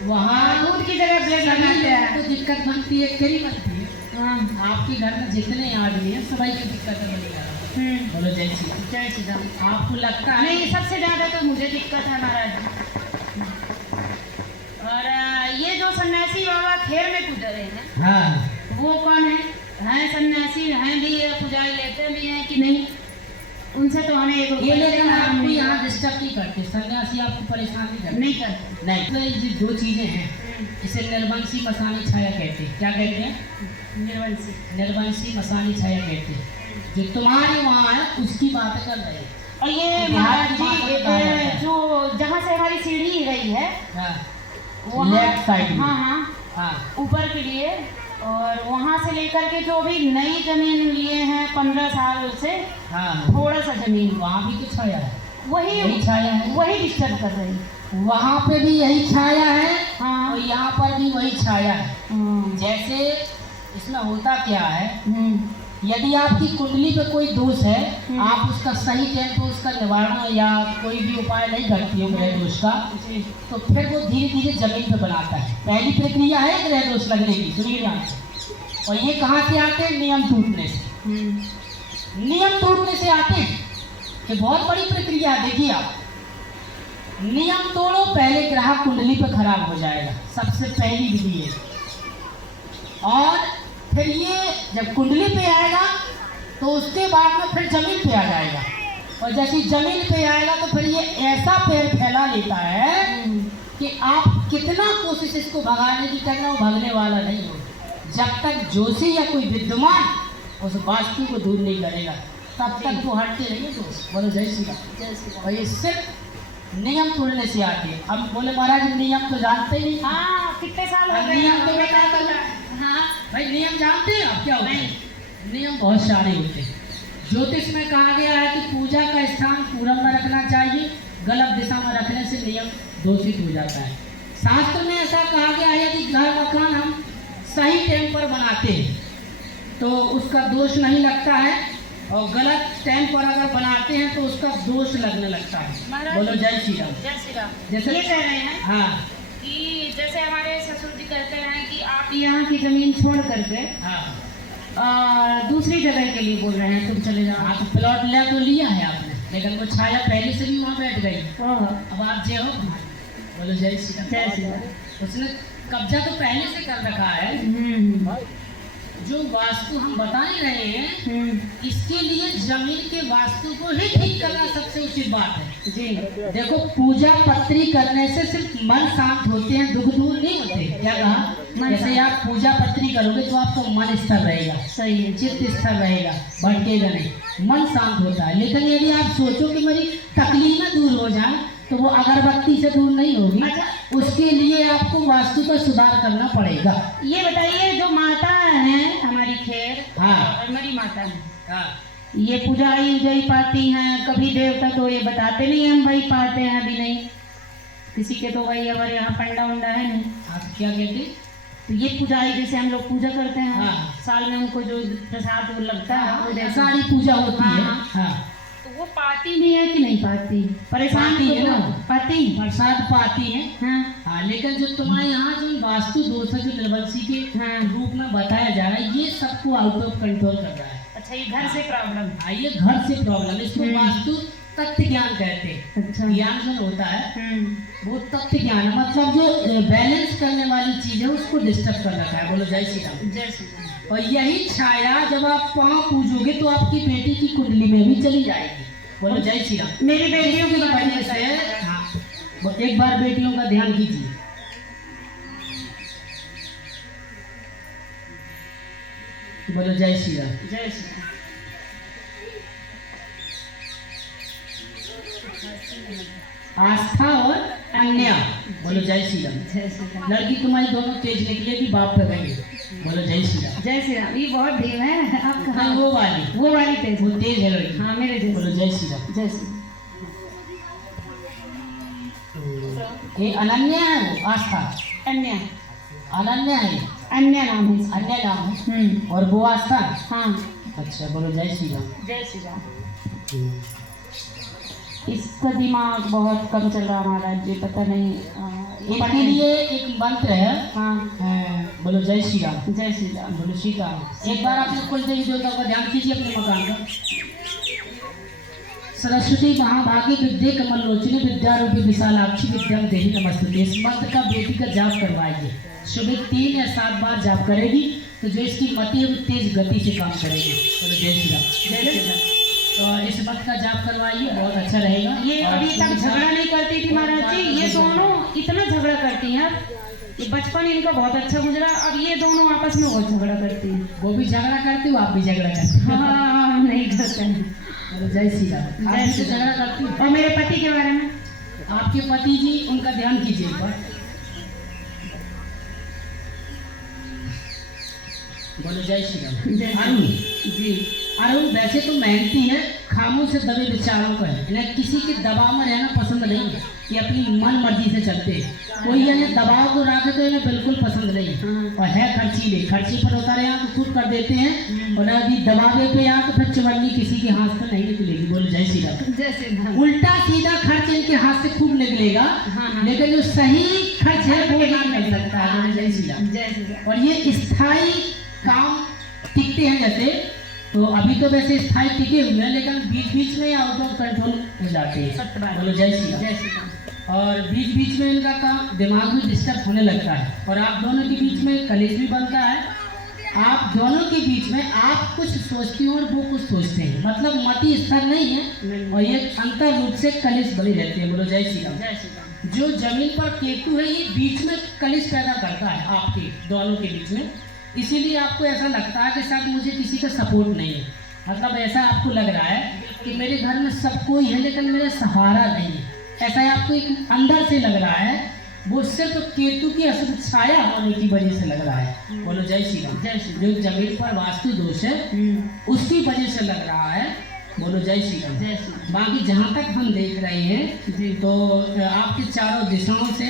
वहाँ दूध की जगह ब्लड लगाते हैं। तो दिक्कत बनती है, क्यों बनती है? हाँ आपके घर में जितने आदमी हैं सभी की दिक्कत बनेगा। बोलो जय श्री राम। जय श्री राम। आपको लगता है नहीं, सबसे ज़्यादा तो मुझे दिक्कत है महाराज। और ये जो सन्यासी बाबा खेर में गुजरे हैं, हाँ वो कौन है सन्यासी हैं भी, पुजारी लेते भी हैं कि नहीं, उनसे तो हमें एक ये लेकिन आपको यहाँ डिस्टर्ब नहीं करते, सन्यासी आपको परेशान नहीं करते। नहीं करते। नहीं, तो ये दो चीजें हैं, इसे निर्वंशी मसानी छाया कहते हैं। क्या कहते हैं? निर्वंशी मसानी छाया कहते हैं। जो तुम्हारे वहाँ है उसकी बात कर रहे हैं। और ये महाराज जी जो जहाँ से हमारी सीढ़ी गई है हाँ, वहाँ, लेफ्ट साइड में। हाँ हाँ, ऊपर के लिए, और वहाँ से लेकर के जो भी नई जमीन लिए हैं 15 साल से, हाँ, थोड़ा सा जमीन वहाँ भी तो छाया है, वही यही छाया है। वही डिस्टर्ब कर रही है। वहाँ पे भी यही छाया है हाँ और यहाँ पर भी वही छाया है। हम्म, जैसे इसमें होता क्या है, हम्म, यदि आपकी कुंडली पे कोई दोष है, हम्म। आप उसका सही टाइम पे उसका निवारण या कोई भी उपाय नहीं करती हो ग्रह दोष का, जी, तो फिर वो धीरे धीरे जमीन पे बनाता है। पहली प्रक्रिया है ग्रह दोष लगने की, सुनिए ध्यान से। और ये कहाँ से आते हैं? नियम टूटने से। नियम टूटने से आते हैं, ये बहुत बड़ी प्रक्रिया है। देखिए आप, नियम तोड़ो, पहले ग्रह कुंडली पे खराब हो जाएगा, सबसे पहली विधि है। और फिर ये जब कुंडली पे आएगा तो उसके बाद में फिर जमीन पे आ जाएगा, और जैसे जमीन पे आएगा तो फिर ये ऐसा पैर फैला लेता है कि आप कितना कोशिश इसको भगाने की करना, वो भगने वाला नहीं हो। जब तक जोशी या कोई विद्वान उस वास्तु को दूर नहीं करेगा तब तक वो हटते नहीं है दोस्त। बोलो जय श्री राम। और ये सिर्फ नियम तोड़ने से आते हैं। हम बोले महाराज नियम तो जानते ही नहीं। हाँ कितने साल हो गए नियम तो बता कर, हाँ भाई नियम जानते हैं आप क्या होता है? नियम बहुत सारे होते हैं। ज्योतिष में कहा गया है कि पूजा का स्थान पूरब में रखना चाहिए, गलत दिशा में रखने से नियम दूषित हो जाता है। शास्त्र में ऐसा कहा गया है कि घर मकान हम सही टाइम पर बनाते हैं तो उसका दोष नहीं लगता है, और गलत टाइम पर अगर बनाते हैं तो उसका दोष लगने लगता है। बोलो जय श्री राम। जय श्री राम। जैसे ये कह रहे हैं हाँ कि जैसे हमारे ससुर जी कहते हैं कि आप यहाँ की जमीन छोड़ करके हाँ, दूसरी जगह के लिए बोल रहे हैं, तुम चले जाओ। हाँ तो प्लॉट लिया तो लिया है आपने, लेकिन वो छाया पहले से भी वहाँ बैठ गई। अब आप जय हो, बोलो जय श्री राम। जय श्री राम। उसने कब्जा तो पहले से कर रखा है। जो वास्तु हम बता ही रहे हैं, इसके लिए जमीन के वास्तु को ही ठीक करना सबसे उचित बात है जी। देखो, पूजा पत्री करने से सिर्फ मन शांत होते हैं, दुख दूर नहीं होते। क्या कहा? जैसे आप पूजा पत्री करोगे तो आपका मन स्थिर रहेगा, सही है, चित्त स्थिर रहेगा, भटकेगा नहीं, मन शांत होता है। लेकिन यदि आप सोचो कि मेरी तकलीफें दूर हो जाए तो वो अगरबत्ती से दूर नहीं होगी। अच्छा, उसके लिए आपको वास्तु का सुधार करना पड़ेगा। ये बताइए, जो माता है हमारी खैर, हाँ, हमारी माता है, हाँ, ये पुजारी उजाई पाती हैं, कभी देवता तो ये बताते नहीं हम भाई पाते हैं अभी नहीं, किसी के तो भाई हमारे यहाँ पंडा उंडा है नहीं। आप क्या कहते? तो ये पुजारी जैसे हम लोग पूजा करते हैं, हाँ, साल में उनको जो प्रसाद वो लगता है, वो देते हैं। सारी पूजा होती है। हाँ, हाँ, तो वो पाती भी है कि नहीं पाती? परेशान पाती है तो ना। पाती, प्रसाद पाती है। हाँ हाँ, लेकिन जो तुम्हारे यहाँ जो वास्तु दोष है, जो निर्वंशी के हाँ। रूप में बताया जा रहा है, ये सबको आउट ऑफ कंट्रोल कर रहा है। अच्छा, ये घर से प्रॉब्लम। हाँ, ये घर से प्रॉब्लम, इसको वास्तु तत्व ज्ञान कहते हैं। अच्छा, ज्ञान जो होता है वो तत्व ज्ञान है, मतलब जो बैलेंस करने वाली चीज है उसको डिस्टर्ब कर रखा है। बोलो जय श्री राम। जय श्री राम। और यही छाया जब आप पाँव पूजोगे तो आपकी बेटी की कुंडली में भी चली जाएगी। बोलो जय श्री राम। मेरी बेटियों की बात वजह से हाँ, वो एक बार बेटियों का ध्यान कीजिए। बोलो जय श्री राम। जय श्री राम। आस्था और अन्य। बोलो जय श्री राम। जय श्री राम। लड़की तुम्हारी दोनों तेज निकलेगी, बाप पे गई। बोलो जय श्री राम। जय श्री राम। ये बहुत धीम है आप कहाँ? हाँ, वो वाली तेज, वो तेज है लड़की। हाँ मेरे जैसे। बोलो जय श्री राम। जय श्री राम। ये अनन्या है, वो आस्था अन्य, अनन्या है, अन्य नाम है। अन्य नाम है, और वो आस्था। हाँ। अच्छा, बोलो जय श्री राम। जय श्री राम। इसका दिमाग बहुत कम चल रहा महाराज जी, पता नहीं। इसके लिए एक मंत्र है। हाँ। बोलो जय श्री राम। जय श्री राम। बोलो श्री राम। एक बार अपने कुल देवी देवता का ध्यान कीजिए अपने मकान का। सरस्वती महाभागी विद्या कमलोचनी विद्यारूपी विशालाक्षी विद्याम देही नमस्ते। इस मंत्र का बेटी का जाप करवाइए। सुबह 3 या 7 बार जाप करेगी तो जो इसकी मति है वो तेज गति से काम करेगी। चलो जय श्री राम। जय श्री राम। तो इस वक्त का जाप करवाइए, बहुत अच्छा रहेगा। ये और अभी इसके तक साथ- झगड़ा नहीं करती थी महाराज जी, ये दोनों इतना झगड़ा करती हैं। ये बचपन इनका बहुत अच्छा गुजरा, अब ये दोनों आपस में बहुत झगड़ा करती हैं। वो भी झगड़ा करती हो, आप भी झगड़ा करते हो। हाँ, नहीं करते हैं। चलो जय श्री राम। आप जय भी श्री तो झगड़ा करती हो। और मेरे पति के बारे में आपके पति जी, उनका ध्यान कीजिए एक बार। बोलो जय श्री राम। जय श्री अरुण जी। अरुण वैसे तो मेहनती है, खामोश से दबे विचारों का है, इन्हें किसी के दबाव में रहना पसंद नहीं है। ये अपनी मन मर्जी से चलते हैं, कोई इन्हें दबाव को रखे तो इन्हें बिल्कुल पसंद नहीं है। और है खर्चीले, खर्ची पर उतारे यहाँ तो खुद कर देते हैं, और यदि दबावे पे यहाँ तो फिर चवन्नी किसी के हाथ पर नहीं निकलेगी। बोलो जय श्री राम। जय श्री राम। उल्टा सीधा खर्च इनके हाथ से खूब निकलेगा, हाँ। लेकिन जो सही खर्च है वो नहीं निकल सकता है। बोलो जय श्री राम। जय श्री राम। और ये स्थायी काम टिकते हैं, जैसे तो अभी तो वैसे स्थायी टिके हुए हैं, लेकिन बीच बीच में आउट ऑफ कंट्रोल हो जाते हैं। सत्य बात। बोलो जय श्री राम। जय श्री राम। और बीच बीच में इनका काम दिमाग में डिस्टर्ब होने लगता है, और आप दोनों के बीच में कलेश भी बनता है। आप दोनों के बीच में आप कुछ सोचती हो और वो कुछ सोचते हैं, मतलब मति स्तर नहीं है, और ये अंतर रूप से कलेश बनी रहती है। बोलो जय श्री राम। जय श्री राम। जो जमीन पर केतु है, ये बीच में कलेश पैदा करता है आपके दोनों के बीच में। इसीलिए आपको ऐसा लगता है कि शायद मुझे किसी का सपोर्ट नहीं है, मतलब ऐसा आपको लग रहा है कि मेरे घर में सब कोई है लेकिन मेरा सहारा नहीं है, ऐसा आपको एक अंदर से लग रहा है। वो सिर्फ केतु की अशुभ छाया होने की वजह से लग रहा है। बोलो जय श्री राम। जय श्री जो जमीन पर वास्तु दोष है उसकी वजह से लग रहा है। बोलो जय श्री राम। जय श्री राम। बाकी जहाँ तक हम देख रहे हैं तो आपके चारों दिशाओं से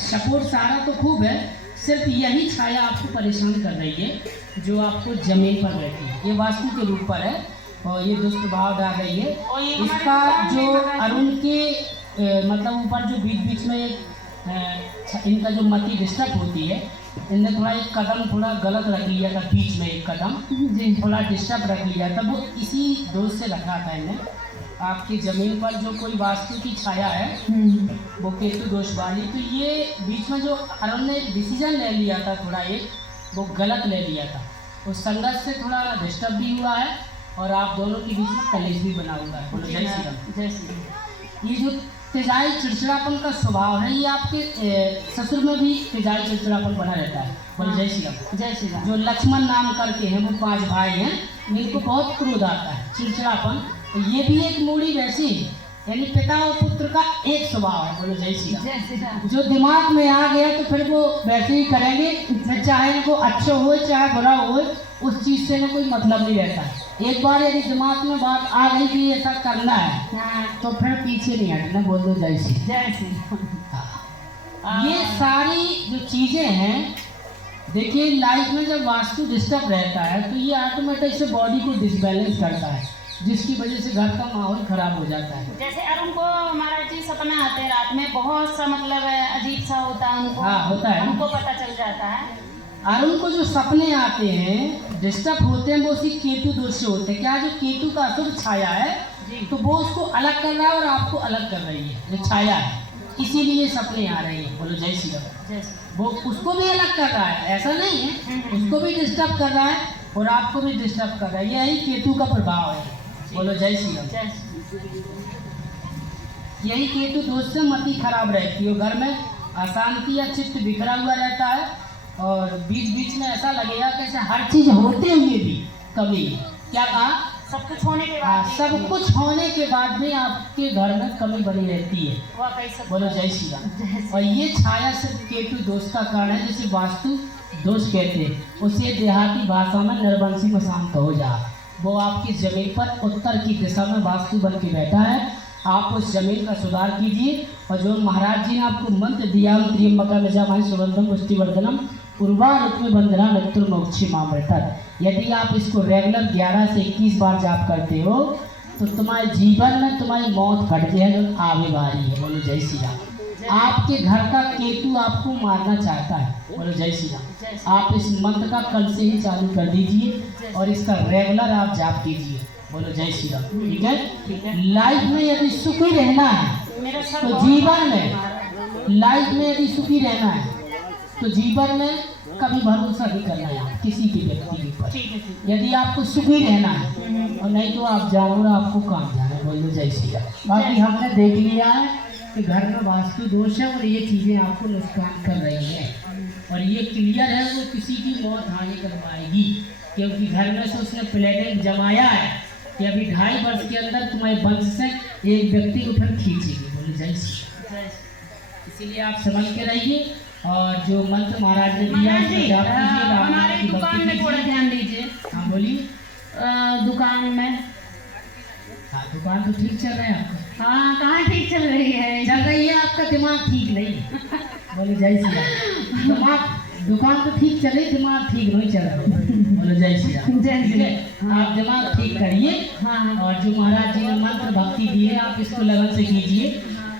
सपोर्ट सारा तो खूब है, सिर्फ यही छाया आपको परेशान कर रही है जो आपको जमीन पर बैठी है। ये वास्तु के रूप पर है और ये दुष्ट भाव डाल रही है। और ये इसका हमारे जो दुकान में अरुण के मतलब ऊपर जो बीच बीच में इनका जो मति डिस्टर्ब होती है, इनने थोड़ा एक कदम थोड़ा गलत रख लिया था, बीच में एक कदम थोड़ा डिस्टर्ब रख लिया था, वो इसी दोष से रखा था इन्हें। आपकी ज़मीन पर जो कोई वास्तु की छाया है वो केतु दोष वाली, तो ये बीच में जो अरुण ने डिसीजन ले लिया था थोड़ा एक, वो गलत ले लिया था। उस संघर्ष से थोड़ा डिस्टर्ब भी हुआ है और आप दोनों के बीच में कलेश भी बना हुआ है। बोलो जय श्री राम। जय श्री राम। ये जो तेजाई चिड़चिड़ापन का स्वभाव है, ये आपके ससुर में भी तेजाई चिड़चिड़ापन बना रहता है। बोलो जय श्री राम। जय श्री राम। जो लक्ष्मण नाम करके हैं, वो 5 भाई हैं, इनको बहुत क्रोध आता है, चिड़चिड़ापन। तो ये भी एक मूड़ी वैसी है, यानी पिता और पुत्र का एक स्वभाव है। बोलो जय श्री राम। जय श्री राम। जो दिमाग में आ गया तो फिर वो वैसे ही करेंगे, फिर चाहे इनको अच्छा हो चाहे बुरा हो, उस चीज़ से ना कोई मतलब नहीं रहता है। एक बार यदि दिमाग में बात आ गई कि ऐसा करना है हाँ। तो फिर पीछे नहीं हटना। बोल दो जय श्री जय श्री राम। ये सारी जो चीज़ें हैं, देखिए लाइफ में जब वास्तु डिस्टर्ब रहता है तो ये ऑटोमेटिक से बॉडी को डिसबैलेंस करता है, जिसकी वजह से घर का माहौल खराब हो जाता है। जैसे अरुण को महाराज जी सपना आते हैं रात में, बहुत सा मतलब अजीब सा होता है उनको। हाँ, होता है। हमको पता चल जाता है। अरुण को जो सपने आते हैं डिस्टर्ब होते हैं, वो उसी केतु दोष से होते हैं। क्या जो केतु का अशुभ छाया है तो वो उसको अलग कर रहा है और आपको अलग कर रही है, जो छाया है, इसीलिए सपने आ रहे हैं। बोलो जय श्री राम। जय श्री वो उसको भी अलग कर रहा है, ऐसा नहीं है, उसको भी डिस्टर्ब कर रहा है और आपको भी डिस्टर्ब कर रहा है। यही केतु का प्रभाव है। बोलो जय श्री राम। जय श्री यही केतु दोष से मति खराब रहती है, घर में अशांति या चित्त बिखरा हुआ रहता है और बीच बीच में ऐसा लगेगा कैसे हर चीज होते हुए भी कमी है। क्या कहा? सब कुछ होने के हाँ, बाद सब कुछ होने के बाद भी आपके घर में कमी बनी रहती है। वाकई सब। बोलो जय श्री राम। जय और ये छाया सिर्फ केतु दोष का कारण है, जिसे वास्तु दोष कहते हैं। उसे देहाती भाषा में नरवंशी को शांत हो जा। वो आपकी जमीन पर उत्तर की दिशा में वास्तु बन के बैठा है। आप उस जमीन का सुधार कीजिए और जो महाराज जी ने आपको मंत्र दिया, त्र्यंबकम यजामहे सुगंधिम पुष्टिवर्धनम उर्वारुक्म बंधना मृत्युर्मोक्षमामृतम्, यदि आप इसको रेगुलर 11 से 21 बार जाप करते हो तो तुम्हारे जीवन में तुम्हारी मौत घट जाएगी, आगे बारी है। बोलो जय श्री राम। आपके घर का केतु आपको मारना चाहता है। बोलो जय श्री राम। आप इस मंत्र का कल से ही चालू कर दीजिए और इसका रेगुलर आप जाप कीजिए। बोलो जय श्री राम। ठीक है? ठीक है। लाइफ में यदि सुखी रहना है मेरा सर तो बहुत जीवन है में लाइफ में यदि सुखी रहना है तो जीवन में कभी भरोसा नहीं करना है आप किसी के व्यक्ति के ऊपर। ठीक है ठीक यदि आपको सुखी रहना है और नहीं तो आप जाओ आपको काम जाना है, बोलो जय श्री राम। बाकी हमने देख लिया है कि घर में वास्तु दोष है और ये चीज़ें आपको नुकसान कर रही हैं और ये क्लियर है वो किसी की मौत हानि करवाएगी, क्योंकि घर में से उसने प्लेनेट जमाया है कि अभी 2.5 वर्ष के अंदर तुम्हारे वंश से एक व्यक्ति को फिर खींचेगी, बोलो जय श्री राम। इसीलिए आप समझ के रहिए और जो मंत्र महाराज ने दिया महाराज उसको जी, जाप कीजिए, राम नाम हमारे की दुकान भक्ति में थोड़ा कीजिए। ध्यान दीजिए। हाँ बोलिए। दुकान में हाँ दुकान तो ठीक चल रहा है आपका। हाँ कहाँ ठीक चल रही है? चल रही है, आपका दिमाग ठीक नहीं है। बोलो जय श्री राम। दिमाग दुकान तो ठीक चल रही, दिमाग ठीक नहीं चल रहा। बोलो जय श्री राम। जय श्री ठीक है, आप दिमाग ठीक करिए हाँ और जो महाराज जी ने मंत्र भक्ति दी है आप इसको लगन से कीजिए।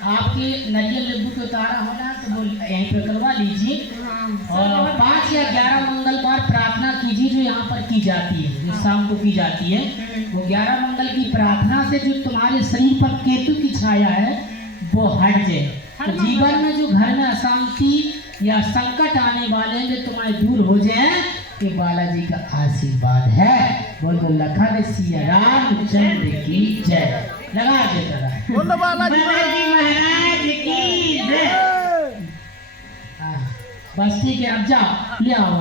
आपके नारियल नींबू के उतारा होना तो वो यहीं पर करवा लीजिए और 5 या 11 मंगलवार प्रार्थना कीजिए जो यहाँ पर की जाती है, जो शाम को की जाती है। वो 11 मंगल की प्रार्थना से जो तुम्हारे शरीर पर केतु की छाया है वो हट जाए, तो जीवन में जो घर में अशांति या संकट आने वाले हैं जो तुम्हारे दूर हो जाए, कि बालाजी का आशीर्वाद है। बोल दो लखन सिया रामचंद्र की जय। लगा देता रहा। बालाजी महाराज की जय। हाँ, बस ठीक है, अब जाओ ले आओ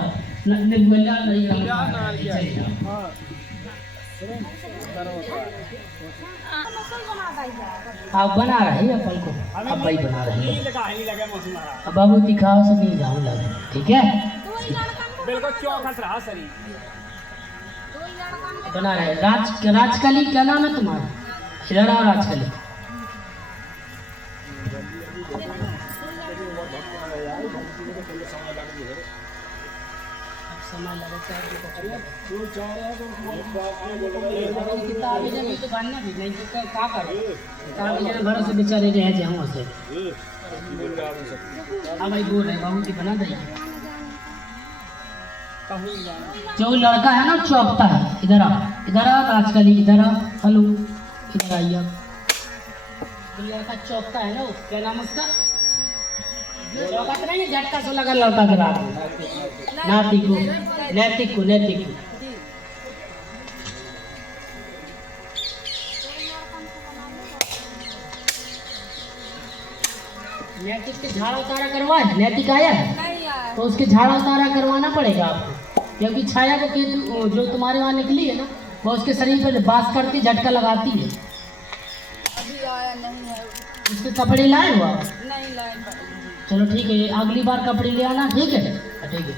आप बना रहे हैं अपन को, अब भाई बना रहे हैं। अब बाबू दिखाओ से नहीं जाऊँ लगे, ठीक है बना रहे। राजकली क्या नाम है तुम्हारा? इधर आओ राजकली। भरोसे बेचारे रह जाऊँ से। हाँ भाई बोल रहे बाबू की बना देंगे। जो लड़का है ना चौकता है, इधर आओ राजकली, इधर आओ। हेलो इधर आइए। लड़का चौकता है ना, वो क्या नाम उसका? चौकत नहीं है, झटका से लगा लड़का के रात में। नैतिक को नैतिक के झाड़ा उतारा करवाए। नैतिक आया है तो उसके झाड़ा उतारा करवाना पड़ेगा आपको, क्योंकि छाया को केतु जो तुम्हारे वहाँ निकली है ना वो उसके शरीर पर बास करती झटका लगाती है। अभी आया नहीं है। उसके कपड़े लाए हो आप? नहीं लाए। चलो ठीक है, अगली बार कपड़े ले आना, ठीक है ठीक है।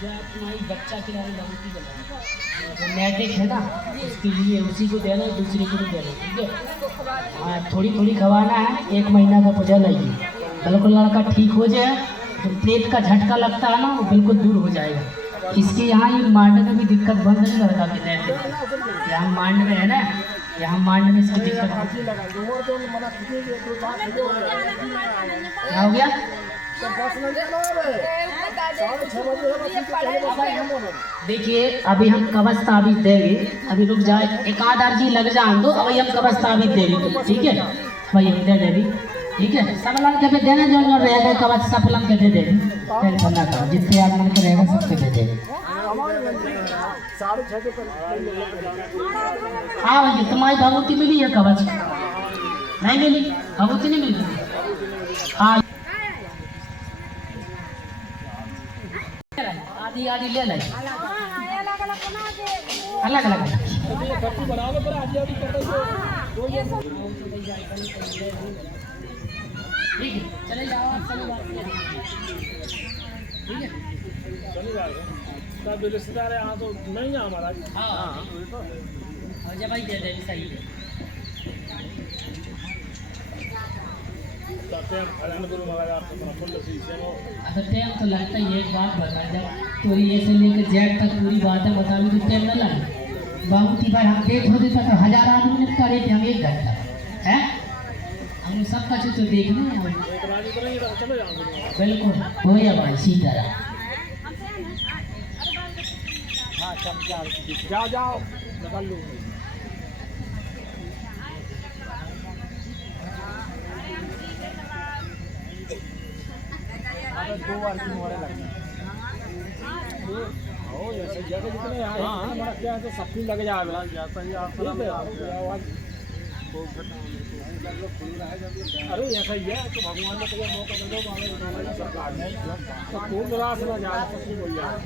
तुम्हारी बच्चा के लिए नैतिक है ना, उसके लिए उसी को देना, दूसरे को नहीं देना, ठीक है। हाँ थोड़ी थोड़ी खवाना है, 1 महीना का पूजा लाइए, बिल्कुल लड़का ठीक हो जाए। जो पेट का झटका लगता है ना वो बिल्कुल दूर हो जाएगा। इसके यहाँ ये मांड में भी दिक्कत बंद नहीं लड़का के नैतिक, यहाँ मांड में है ना, यहाँ मांड में इसकी दिक्कत क्या हो गया? देखिए अभी हम कवच ताबीज देंगे, अभी रुक जाए, 1 आध अर्जी लग जाए तो अभी हम कवच ताबीज देंगे, ठीक है भाई हम दे देंगे, ठीक है। सब लंग के देना जो रहेगा कवच सब लंग के दे देंगे, टेंशन ना करो, जितने आदमी के रहेगा सबके दे देंगे। हाँ भैया तुम्हारी भगवती मिली है कवच? नहीं मिली, भगवती नहीं मिली। हाँ आधी आधी ले लें, अलग अलग ठीक है। चले जाओ आप, चले जाओ, ठीक है। सब रिश्तेदार यहाँ तो नहीं है हमारा। हाँ और जब भाई दे दे सही है। अच्छा टाइम तो लगता ही है। एक बात बता, जब तोरी ए से लेकर जेड तक पूरी बातें बता दी तो टाइम न लगे। बहुत ही बार हम डेट हो देता तो 1000 आदमी ने करे थे, हम 1 घंटा है। हम सब कुछ तो देखना है। बिल्कुल हो या भाई सीधा रहा। जाओ निकाल लो। दो बार की मोहरे लगना हो जैसे जगह जितने यहाँ हमारा क्या है तो सब कुछ लग जाएगा। जैसा ही आप अरे ऐसा ही है तो भगवान ने तुम्हें मौका दे दो सरकार ने तो खूब निराश ना जाए सब कुछ हो जाए।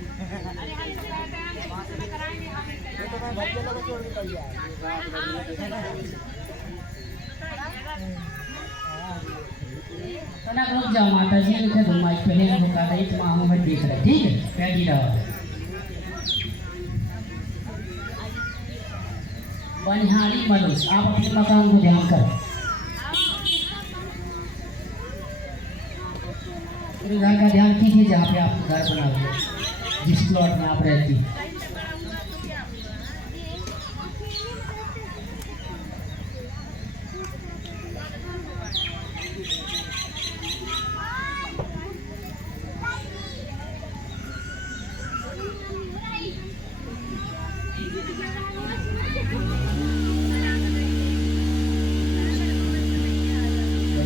तना रुक जाओ माता जी, उठे दो माइक पहले हम बता रहे तो माँ में देख रहे, ठीक है बैठी रहो। बनिहारी मनोज, आप अपने मकान को ध्यान करो। पूरे घर का ध्यान कीजिए जहाँ पे आप घर बना हुआ, जिस प्लॉट में आप रहती।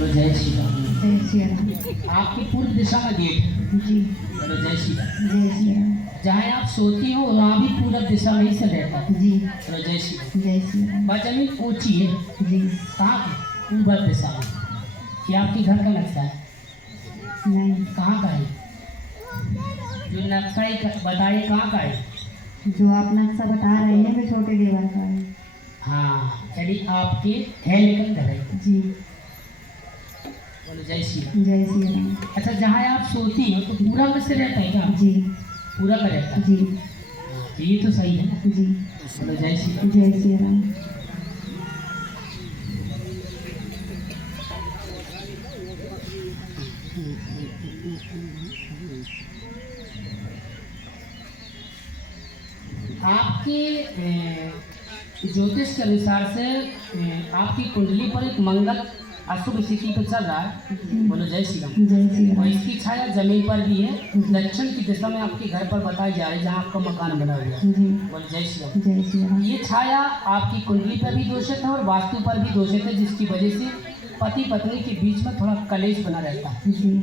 जय श्री राम। जय श्री राम। आपकी पूर्व दिशा में गेट है। जी बोलो जय श्री राम। जय श्री राम। जहाँ आप सोती हो वहाँ भी पूरब दिशा में ही से रहता है। जी बोलो जय श्री राम। जय श्री राम। वह जमीन ऊंची है। जी कहाँ की? पूर्व दिशा में। क्या आपके घर का नक्शा है? नहीं, कहाँ का है? जो नक्शा ही बताइए कहाँ का है? जो आप नक्शा बता रहे हैं वो छोटे देवर का है। हाँ यदि आपके है लेकिन घर है। जी बोलो जय श्री राम। जय श्री राम। अच्छा जहाँ आप सोती हो तो पूरा में से रहता है क्या? जी पूरा में रहता है। जी तो ये तो सही है ना। जी बोलो जय श्री राम। जय श्री राम। आपके ज्योतिष के अनुसार से आपकी कुंडली पर एक मंगल अशुभ स्थिति पर चल रहा है। बोलो जय श्री राम। जय श्री और राम। इसकी छाया जमीन पर भी है, दक्षिण की दिशा में आपके घर पर बताई जा रही है जहाँ आपका मकान बना हुआ है। जी बोलो जय श्री राम। जय श्री राम। ये छाया आपकी कुंडली पर भी दोषित है और वास्तु पर भी दोषित है, जिसकी वजह से पति पत्नी के बीच में थोड़ा कलेश बना रहता है। जी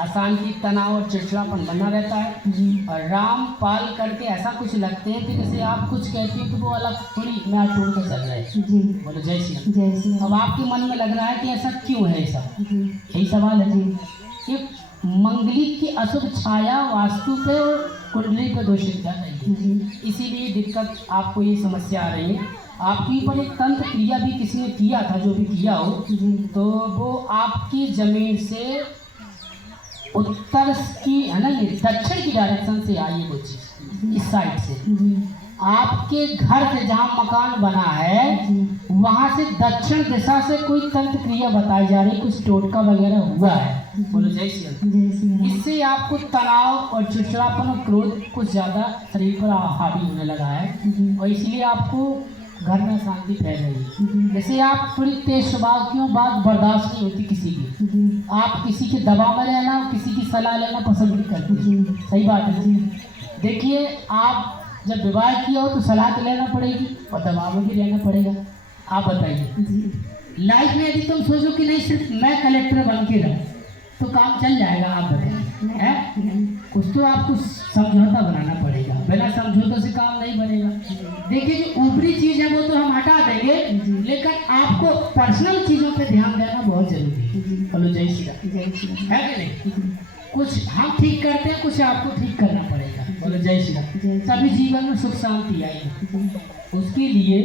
अशांति, तनाव और चिड़चिड़ापन बना रहता है। जी और राम पाल करके ऐसा कुछ लगते हैं कि जैसे आप कुछ कहती हैं तो वो अलग थोड़ी मैं तोड़ कर चल रहा है। जी बोलो जय श्री राम। जय श्री अब राम। आपके मन में लग रहा है कि ऐसा क्यों है? ऐसा जी यही सवाल है जी। कि मंगलिक की अशुभ छाया वास्तु पे और कुंडली पे दोषित कर रही है, जी इसीलिए दिक्कत आपको ये समस्या आ रही है। आपके ऊपर एक तंत्र क्रिया भी किसी ने किया था, जो भी किया हो जी तो वो आपकी जमीन से उत्तर की है ना, ये दक्षिण की डायरेक्शन से आई है वो चीज़, इस साइड से। जी आपके घर से जहाँ मकान बना है वहाँ से दक्षिण दिशा से कोई तंत्र क्रिया बताई जा रही, कुछ टोटका वगैरह हुआ है। बोलो जय श्री राम। जय श्री राम। इससे आपको तनाव और चिड़चिड़ापन और क्रोध कुछ ज़्यादा शरीर पर हावी होने लगा है और इसलिए आपको घर में शांति फैल रही है। जैसे आप थोड़ी तेज स्वभाव की हो, बात बर्दाश्त नहीं होती किसी की, आप किसी के दबाव में रहना, किसी की सलाह लेना पसंद नहीं करते। सही बात है जी। देखिए आप जब विवाह किया हो तो सलाह तो लेना पड़ेगी और दबाव में भी रहना पड़ेगा। आप बताइए लाइफ में यदि तुम सोचो कि नहीं सिर्फ मैं कलेक्टर बन के रहूँ तो काम चल जाएगा? आप बताइए है? कुछ तो आपको समझौता बनाना पड़ेगा, बिना समझौते से काम नहीं बनेगा। देखिए जो ऊपरी चीज़ है वो तो हम हटा देंगे, लेकिन आपको पर्सनल चीज़ों पे ध्यान देना बहुत जरूरी है। बोलो जय श्री राम। जय श्री राम। है कि नहीं? कुछ हम ठीक करते हैं, कुछ आपको ठीक करना पड़ेगा। बोलो जय श्री राम। तभी जीवन में सुख शांति आएगी। उसके लिए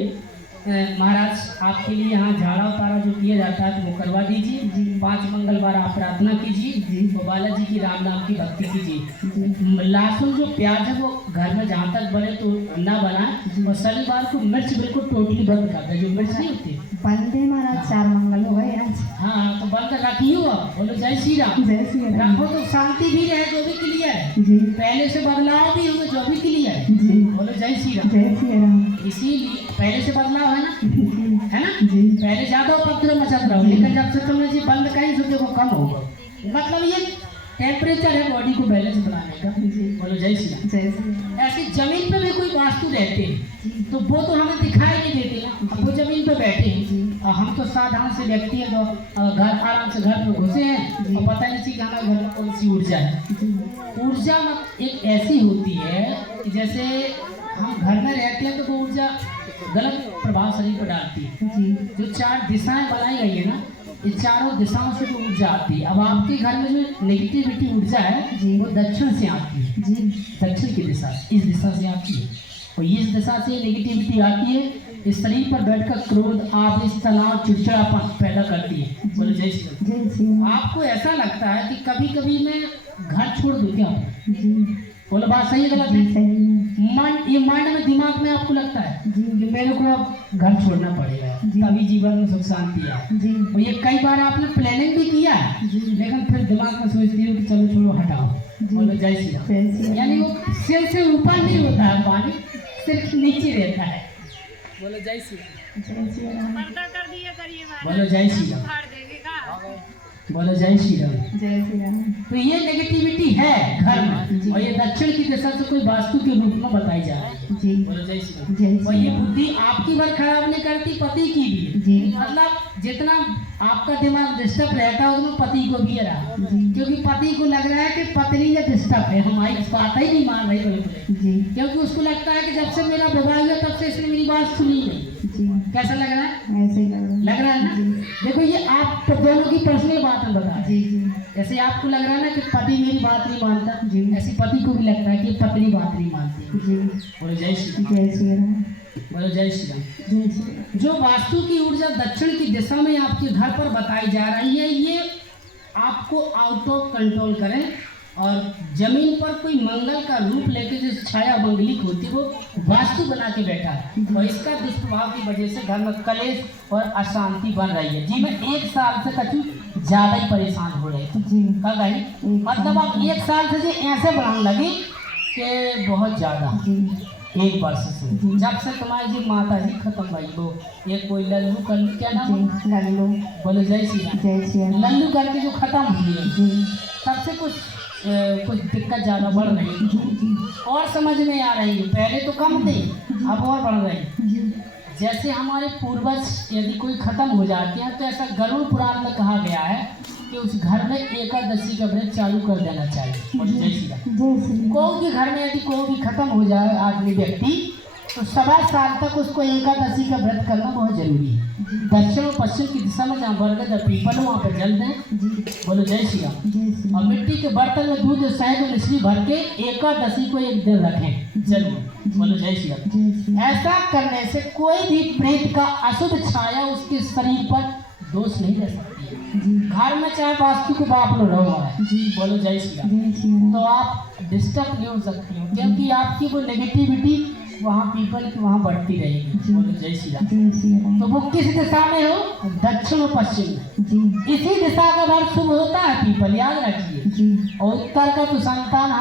महाराज आपके लिए यहाँ झाड़ा उतारा जो किया जाता है तो वो करवा दीजिए। 5 मंगलवार आप प्रार्थना कीजिए तो बालाजी की राम नाम की भक्ति कीजिए। लहसुन जो प्याज है वो घर में जहाँ तक बने तो ना बनाए, और शनिवार को मिर्च बिल्कुल टोटली बंद कर दे, जो मिर्च नहीं होती। बंदे महाराज 4 मंगल हो गए आज। हाँ तो बंद रखियो, आप बोलो जय श्री राम। जय श्री राम। रखो तो शांति भी रहे, जो भी क्लियर है, जी पहले से बदलाव भी होगा, जो भी क्लियर है। जी बोलो जय श्री राम। जय श्री राम। इसीलिए पहले से बदलाव है ना, जी है ना। जी पहले ज्यादा उपद्रव मचल रहा हो, लेकिन जब से तुमने जी बंद करी तो देखो कम होगा। मतलब ये टेम्परेचर है बॉडी को बैलेंस बनाने का। बोलो जय श्री राम। जय श्री राम। ऐसे जमीन पे भी कोई वास्तु रहते हैं तो वो तो हमें दिखाई नहीं देते ना, अब वो जमीन पे बैठे हैं और हम तो साधारण से व्यक्ति हैं तो घर आराम से घर पे घुसे हैं और पता नहीं चली कि हमारे घर में कौन सी ऊर्जा है। ऊर्जा एक ऐसी होती है कि जैसे हम घर में रहते हैं तो वो ऊर्जा गलत प्रभाव शरीर पर डालती है। जी जो 4 दिशाएं बनाई गई है ना, ये चारों दिशाओं से वो ऊर्जा आती है। अब आपके घर में जो नेगेटिविटी ऊर्जा है जी। वो दक्षिण से आती है, जी दक्षिण की दिशा, इस दिशा से आती है, और इस दिशा से नेगेटिविटी आती है। इस शरीर पर बैठकर क्रोध, आवेश, तनाव, चिड़चिड़ापन पैदा करती है। बोलो जय श्री राम। जय श्री राम। आपको ऐसा लगता है कि कभी कभी मैं घर छोड़ दूं क्या? जी बोलो बात सही है गलत जी है? सही है। मन, ये माइंड में दिमाग में आपको लगता है जी कि मेरे को अब घर छोड़ना पड़ेगा जी। तभी जीवन में सुख शांति है। जी और ये कई बार आपने प्लानिंग भी किया है, जी। लेकिन फिर दिमाग में सोचती हूँ कि चलो छोड़ो हटाओ। जी। बोलो जय श्री राम। जय श्री राम। यानी वो सिर से ऊपर नहीं होता है पानी, सिर्फ नीचे रहता है। बोलो जय श्री राम। जय श्री राम। बोलो जय श्री राम। बोलो जय श्री राम। जय श्री राम। तो ये नेगेटिविटी है घर में, और ये दक्षिण की दिशा से कोई वास्तु के रूप में बताई जा रही है। जी बोलो जय श्री राम। जय और श्री ये राम। बुद्धि आपकी बार खराब नहीं करती, पति की भी। जी मतलब जितना आपका दिमाग डिस्टर्ब रहता है उसमें पति को भी रहा, जी क्योंकि पति को लग रहा है कि पत्नी ने डिस्टर्ब है, हमारी बात ही नहीं मान रही बिल्कुल, जी क्योंकि उसको लगता है कि जब से मेरा विवाह हुआ तब से इसने मेरी बात सुनी नहीं। जी कैसा लग रहा है? ऐसे ही लग लग रहा है ना। जी। देखो ये आप तो दोनों की पर्सनल बात है, बता जी जी जैसे आपको लग रहा है ना कि पति मेरी बात नहीं मानता, जी। ऐसी पति को भी लगता है कि पत्नी बात नहीं मानती। जी बोलो जय श्री राम। जय श्री राम। बोलो जय श्री राम। जय श्री राम। जो वास्तु की ऊर्जा दक्षिण की दिशा में आपके घर पर बताई जा रही है, ये आपको आउट ऑफ कंट्रोल करें, और जमीन पर कोई मंगल का रूप लेके जो छाया मंगलिक होती है वो वास्तु बना के बैठा है, और इसका दुष्प्रभाव की वजह से घर में कलेश और अशांति बन रही है। जी मैं 1 साल से कछु ज्यादा ही परेशान हो रहे थे। जी कब भाई? मतलब आप 1 साल से जी ऐसे बढ़ने लगी कि बहुत ज्यादा। जी 1 वर्ष से जब से तुम्हारी जी माता जी खत्म भाई, वो एक कोई लल्लू कर क्या नाम है? जी लल्लू। बोलो जय श्री राम। जय श्री राम। लल्लू करके जो खत्म हुई है, जी तब से कुछ दिक्कत ज़्यादा बढ़ रही है जी जी और समझ में आ रही है। पहले तो कम थी, अब और बढ़ रही। जी जैसे हमारे पूर्वज यदि कोई खत्म हो जाते हैं तो ऐसा गरुड़ पुराण में कहा गया है कि उस घर में एकादशी का व्रत चालू कर देना चाहिए। और जय श्री राम। जय श्री राम। कोई भी घर में यदि कोई भी खत्म हो जाए आदमी व्यक्ति तो 7 साल तक उसको एकादशी का व्रत करना बहुत जरूरी है। दक्षिण और पश्चिम की दिशा में जहाँ बरगद और पीपल हो वहाँ पर जल दें। जी बोलो जय श्री राम। जय श्री और राम। मिट्टी के बर्तन में दूध शहद और मिश्री भर के एकादशी को एक दिन रखें जरूर। बोलो जय श्री राम। जय श्री राम। ऐसा करने से कोई भी प्रेत का अशुभ छाया उसके शरीर पर दोष नहीं रह सकती है। जी घर में चाहे वास्तु को बाप लो रहो है। जी। बोलो जय श्री राम। जय श्री राम। तो आप डिस्टर्ब नहीं हो सकती हो, क्योंकि आपकी वो नेगेटिविटी वहाँ पीपल की वहाँ बढ़ती रहेगी। जी। बोलो जय श्री राम। जय श्री राम। तो वो किस दिशा में हो? दक्षिण और पश्चिम में। जी इसी दिशा का वर्ष शुभ होता है पीपल, याद रखिए। जी और उत्तर का तो संतान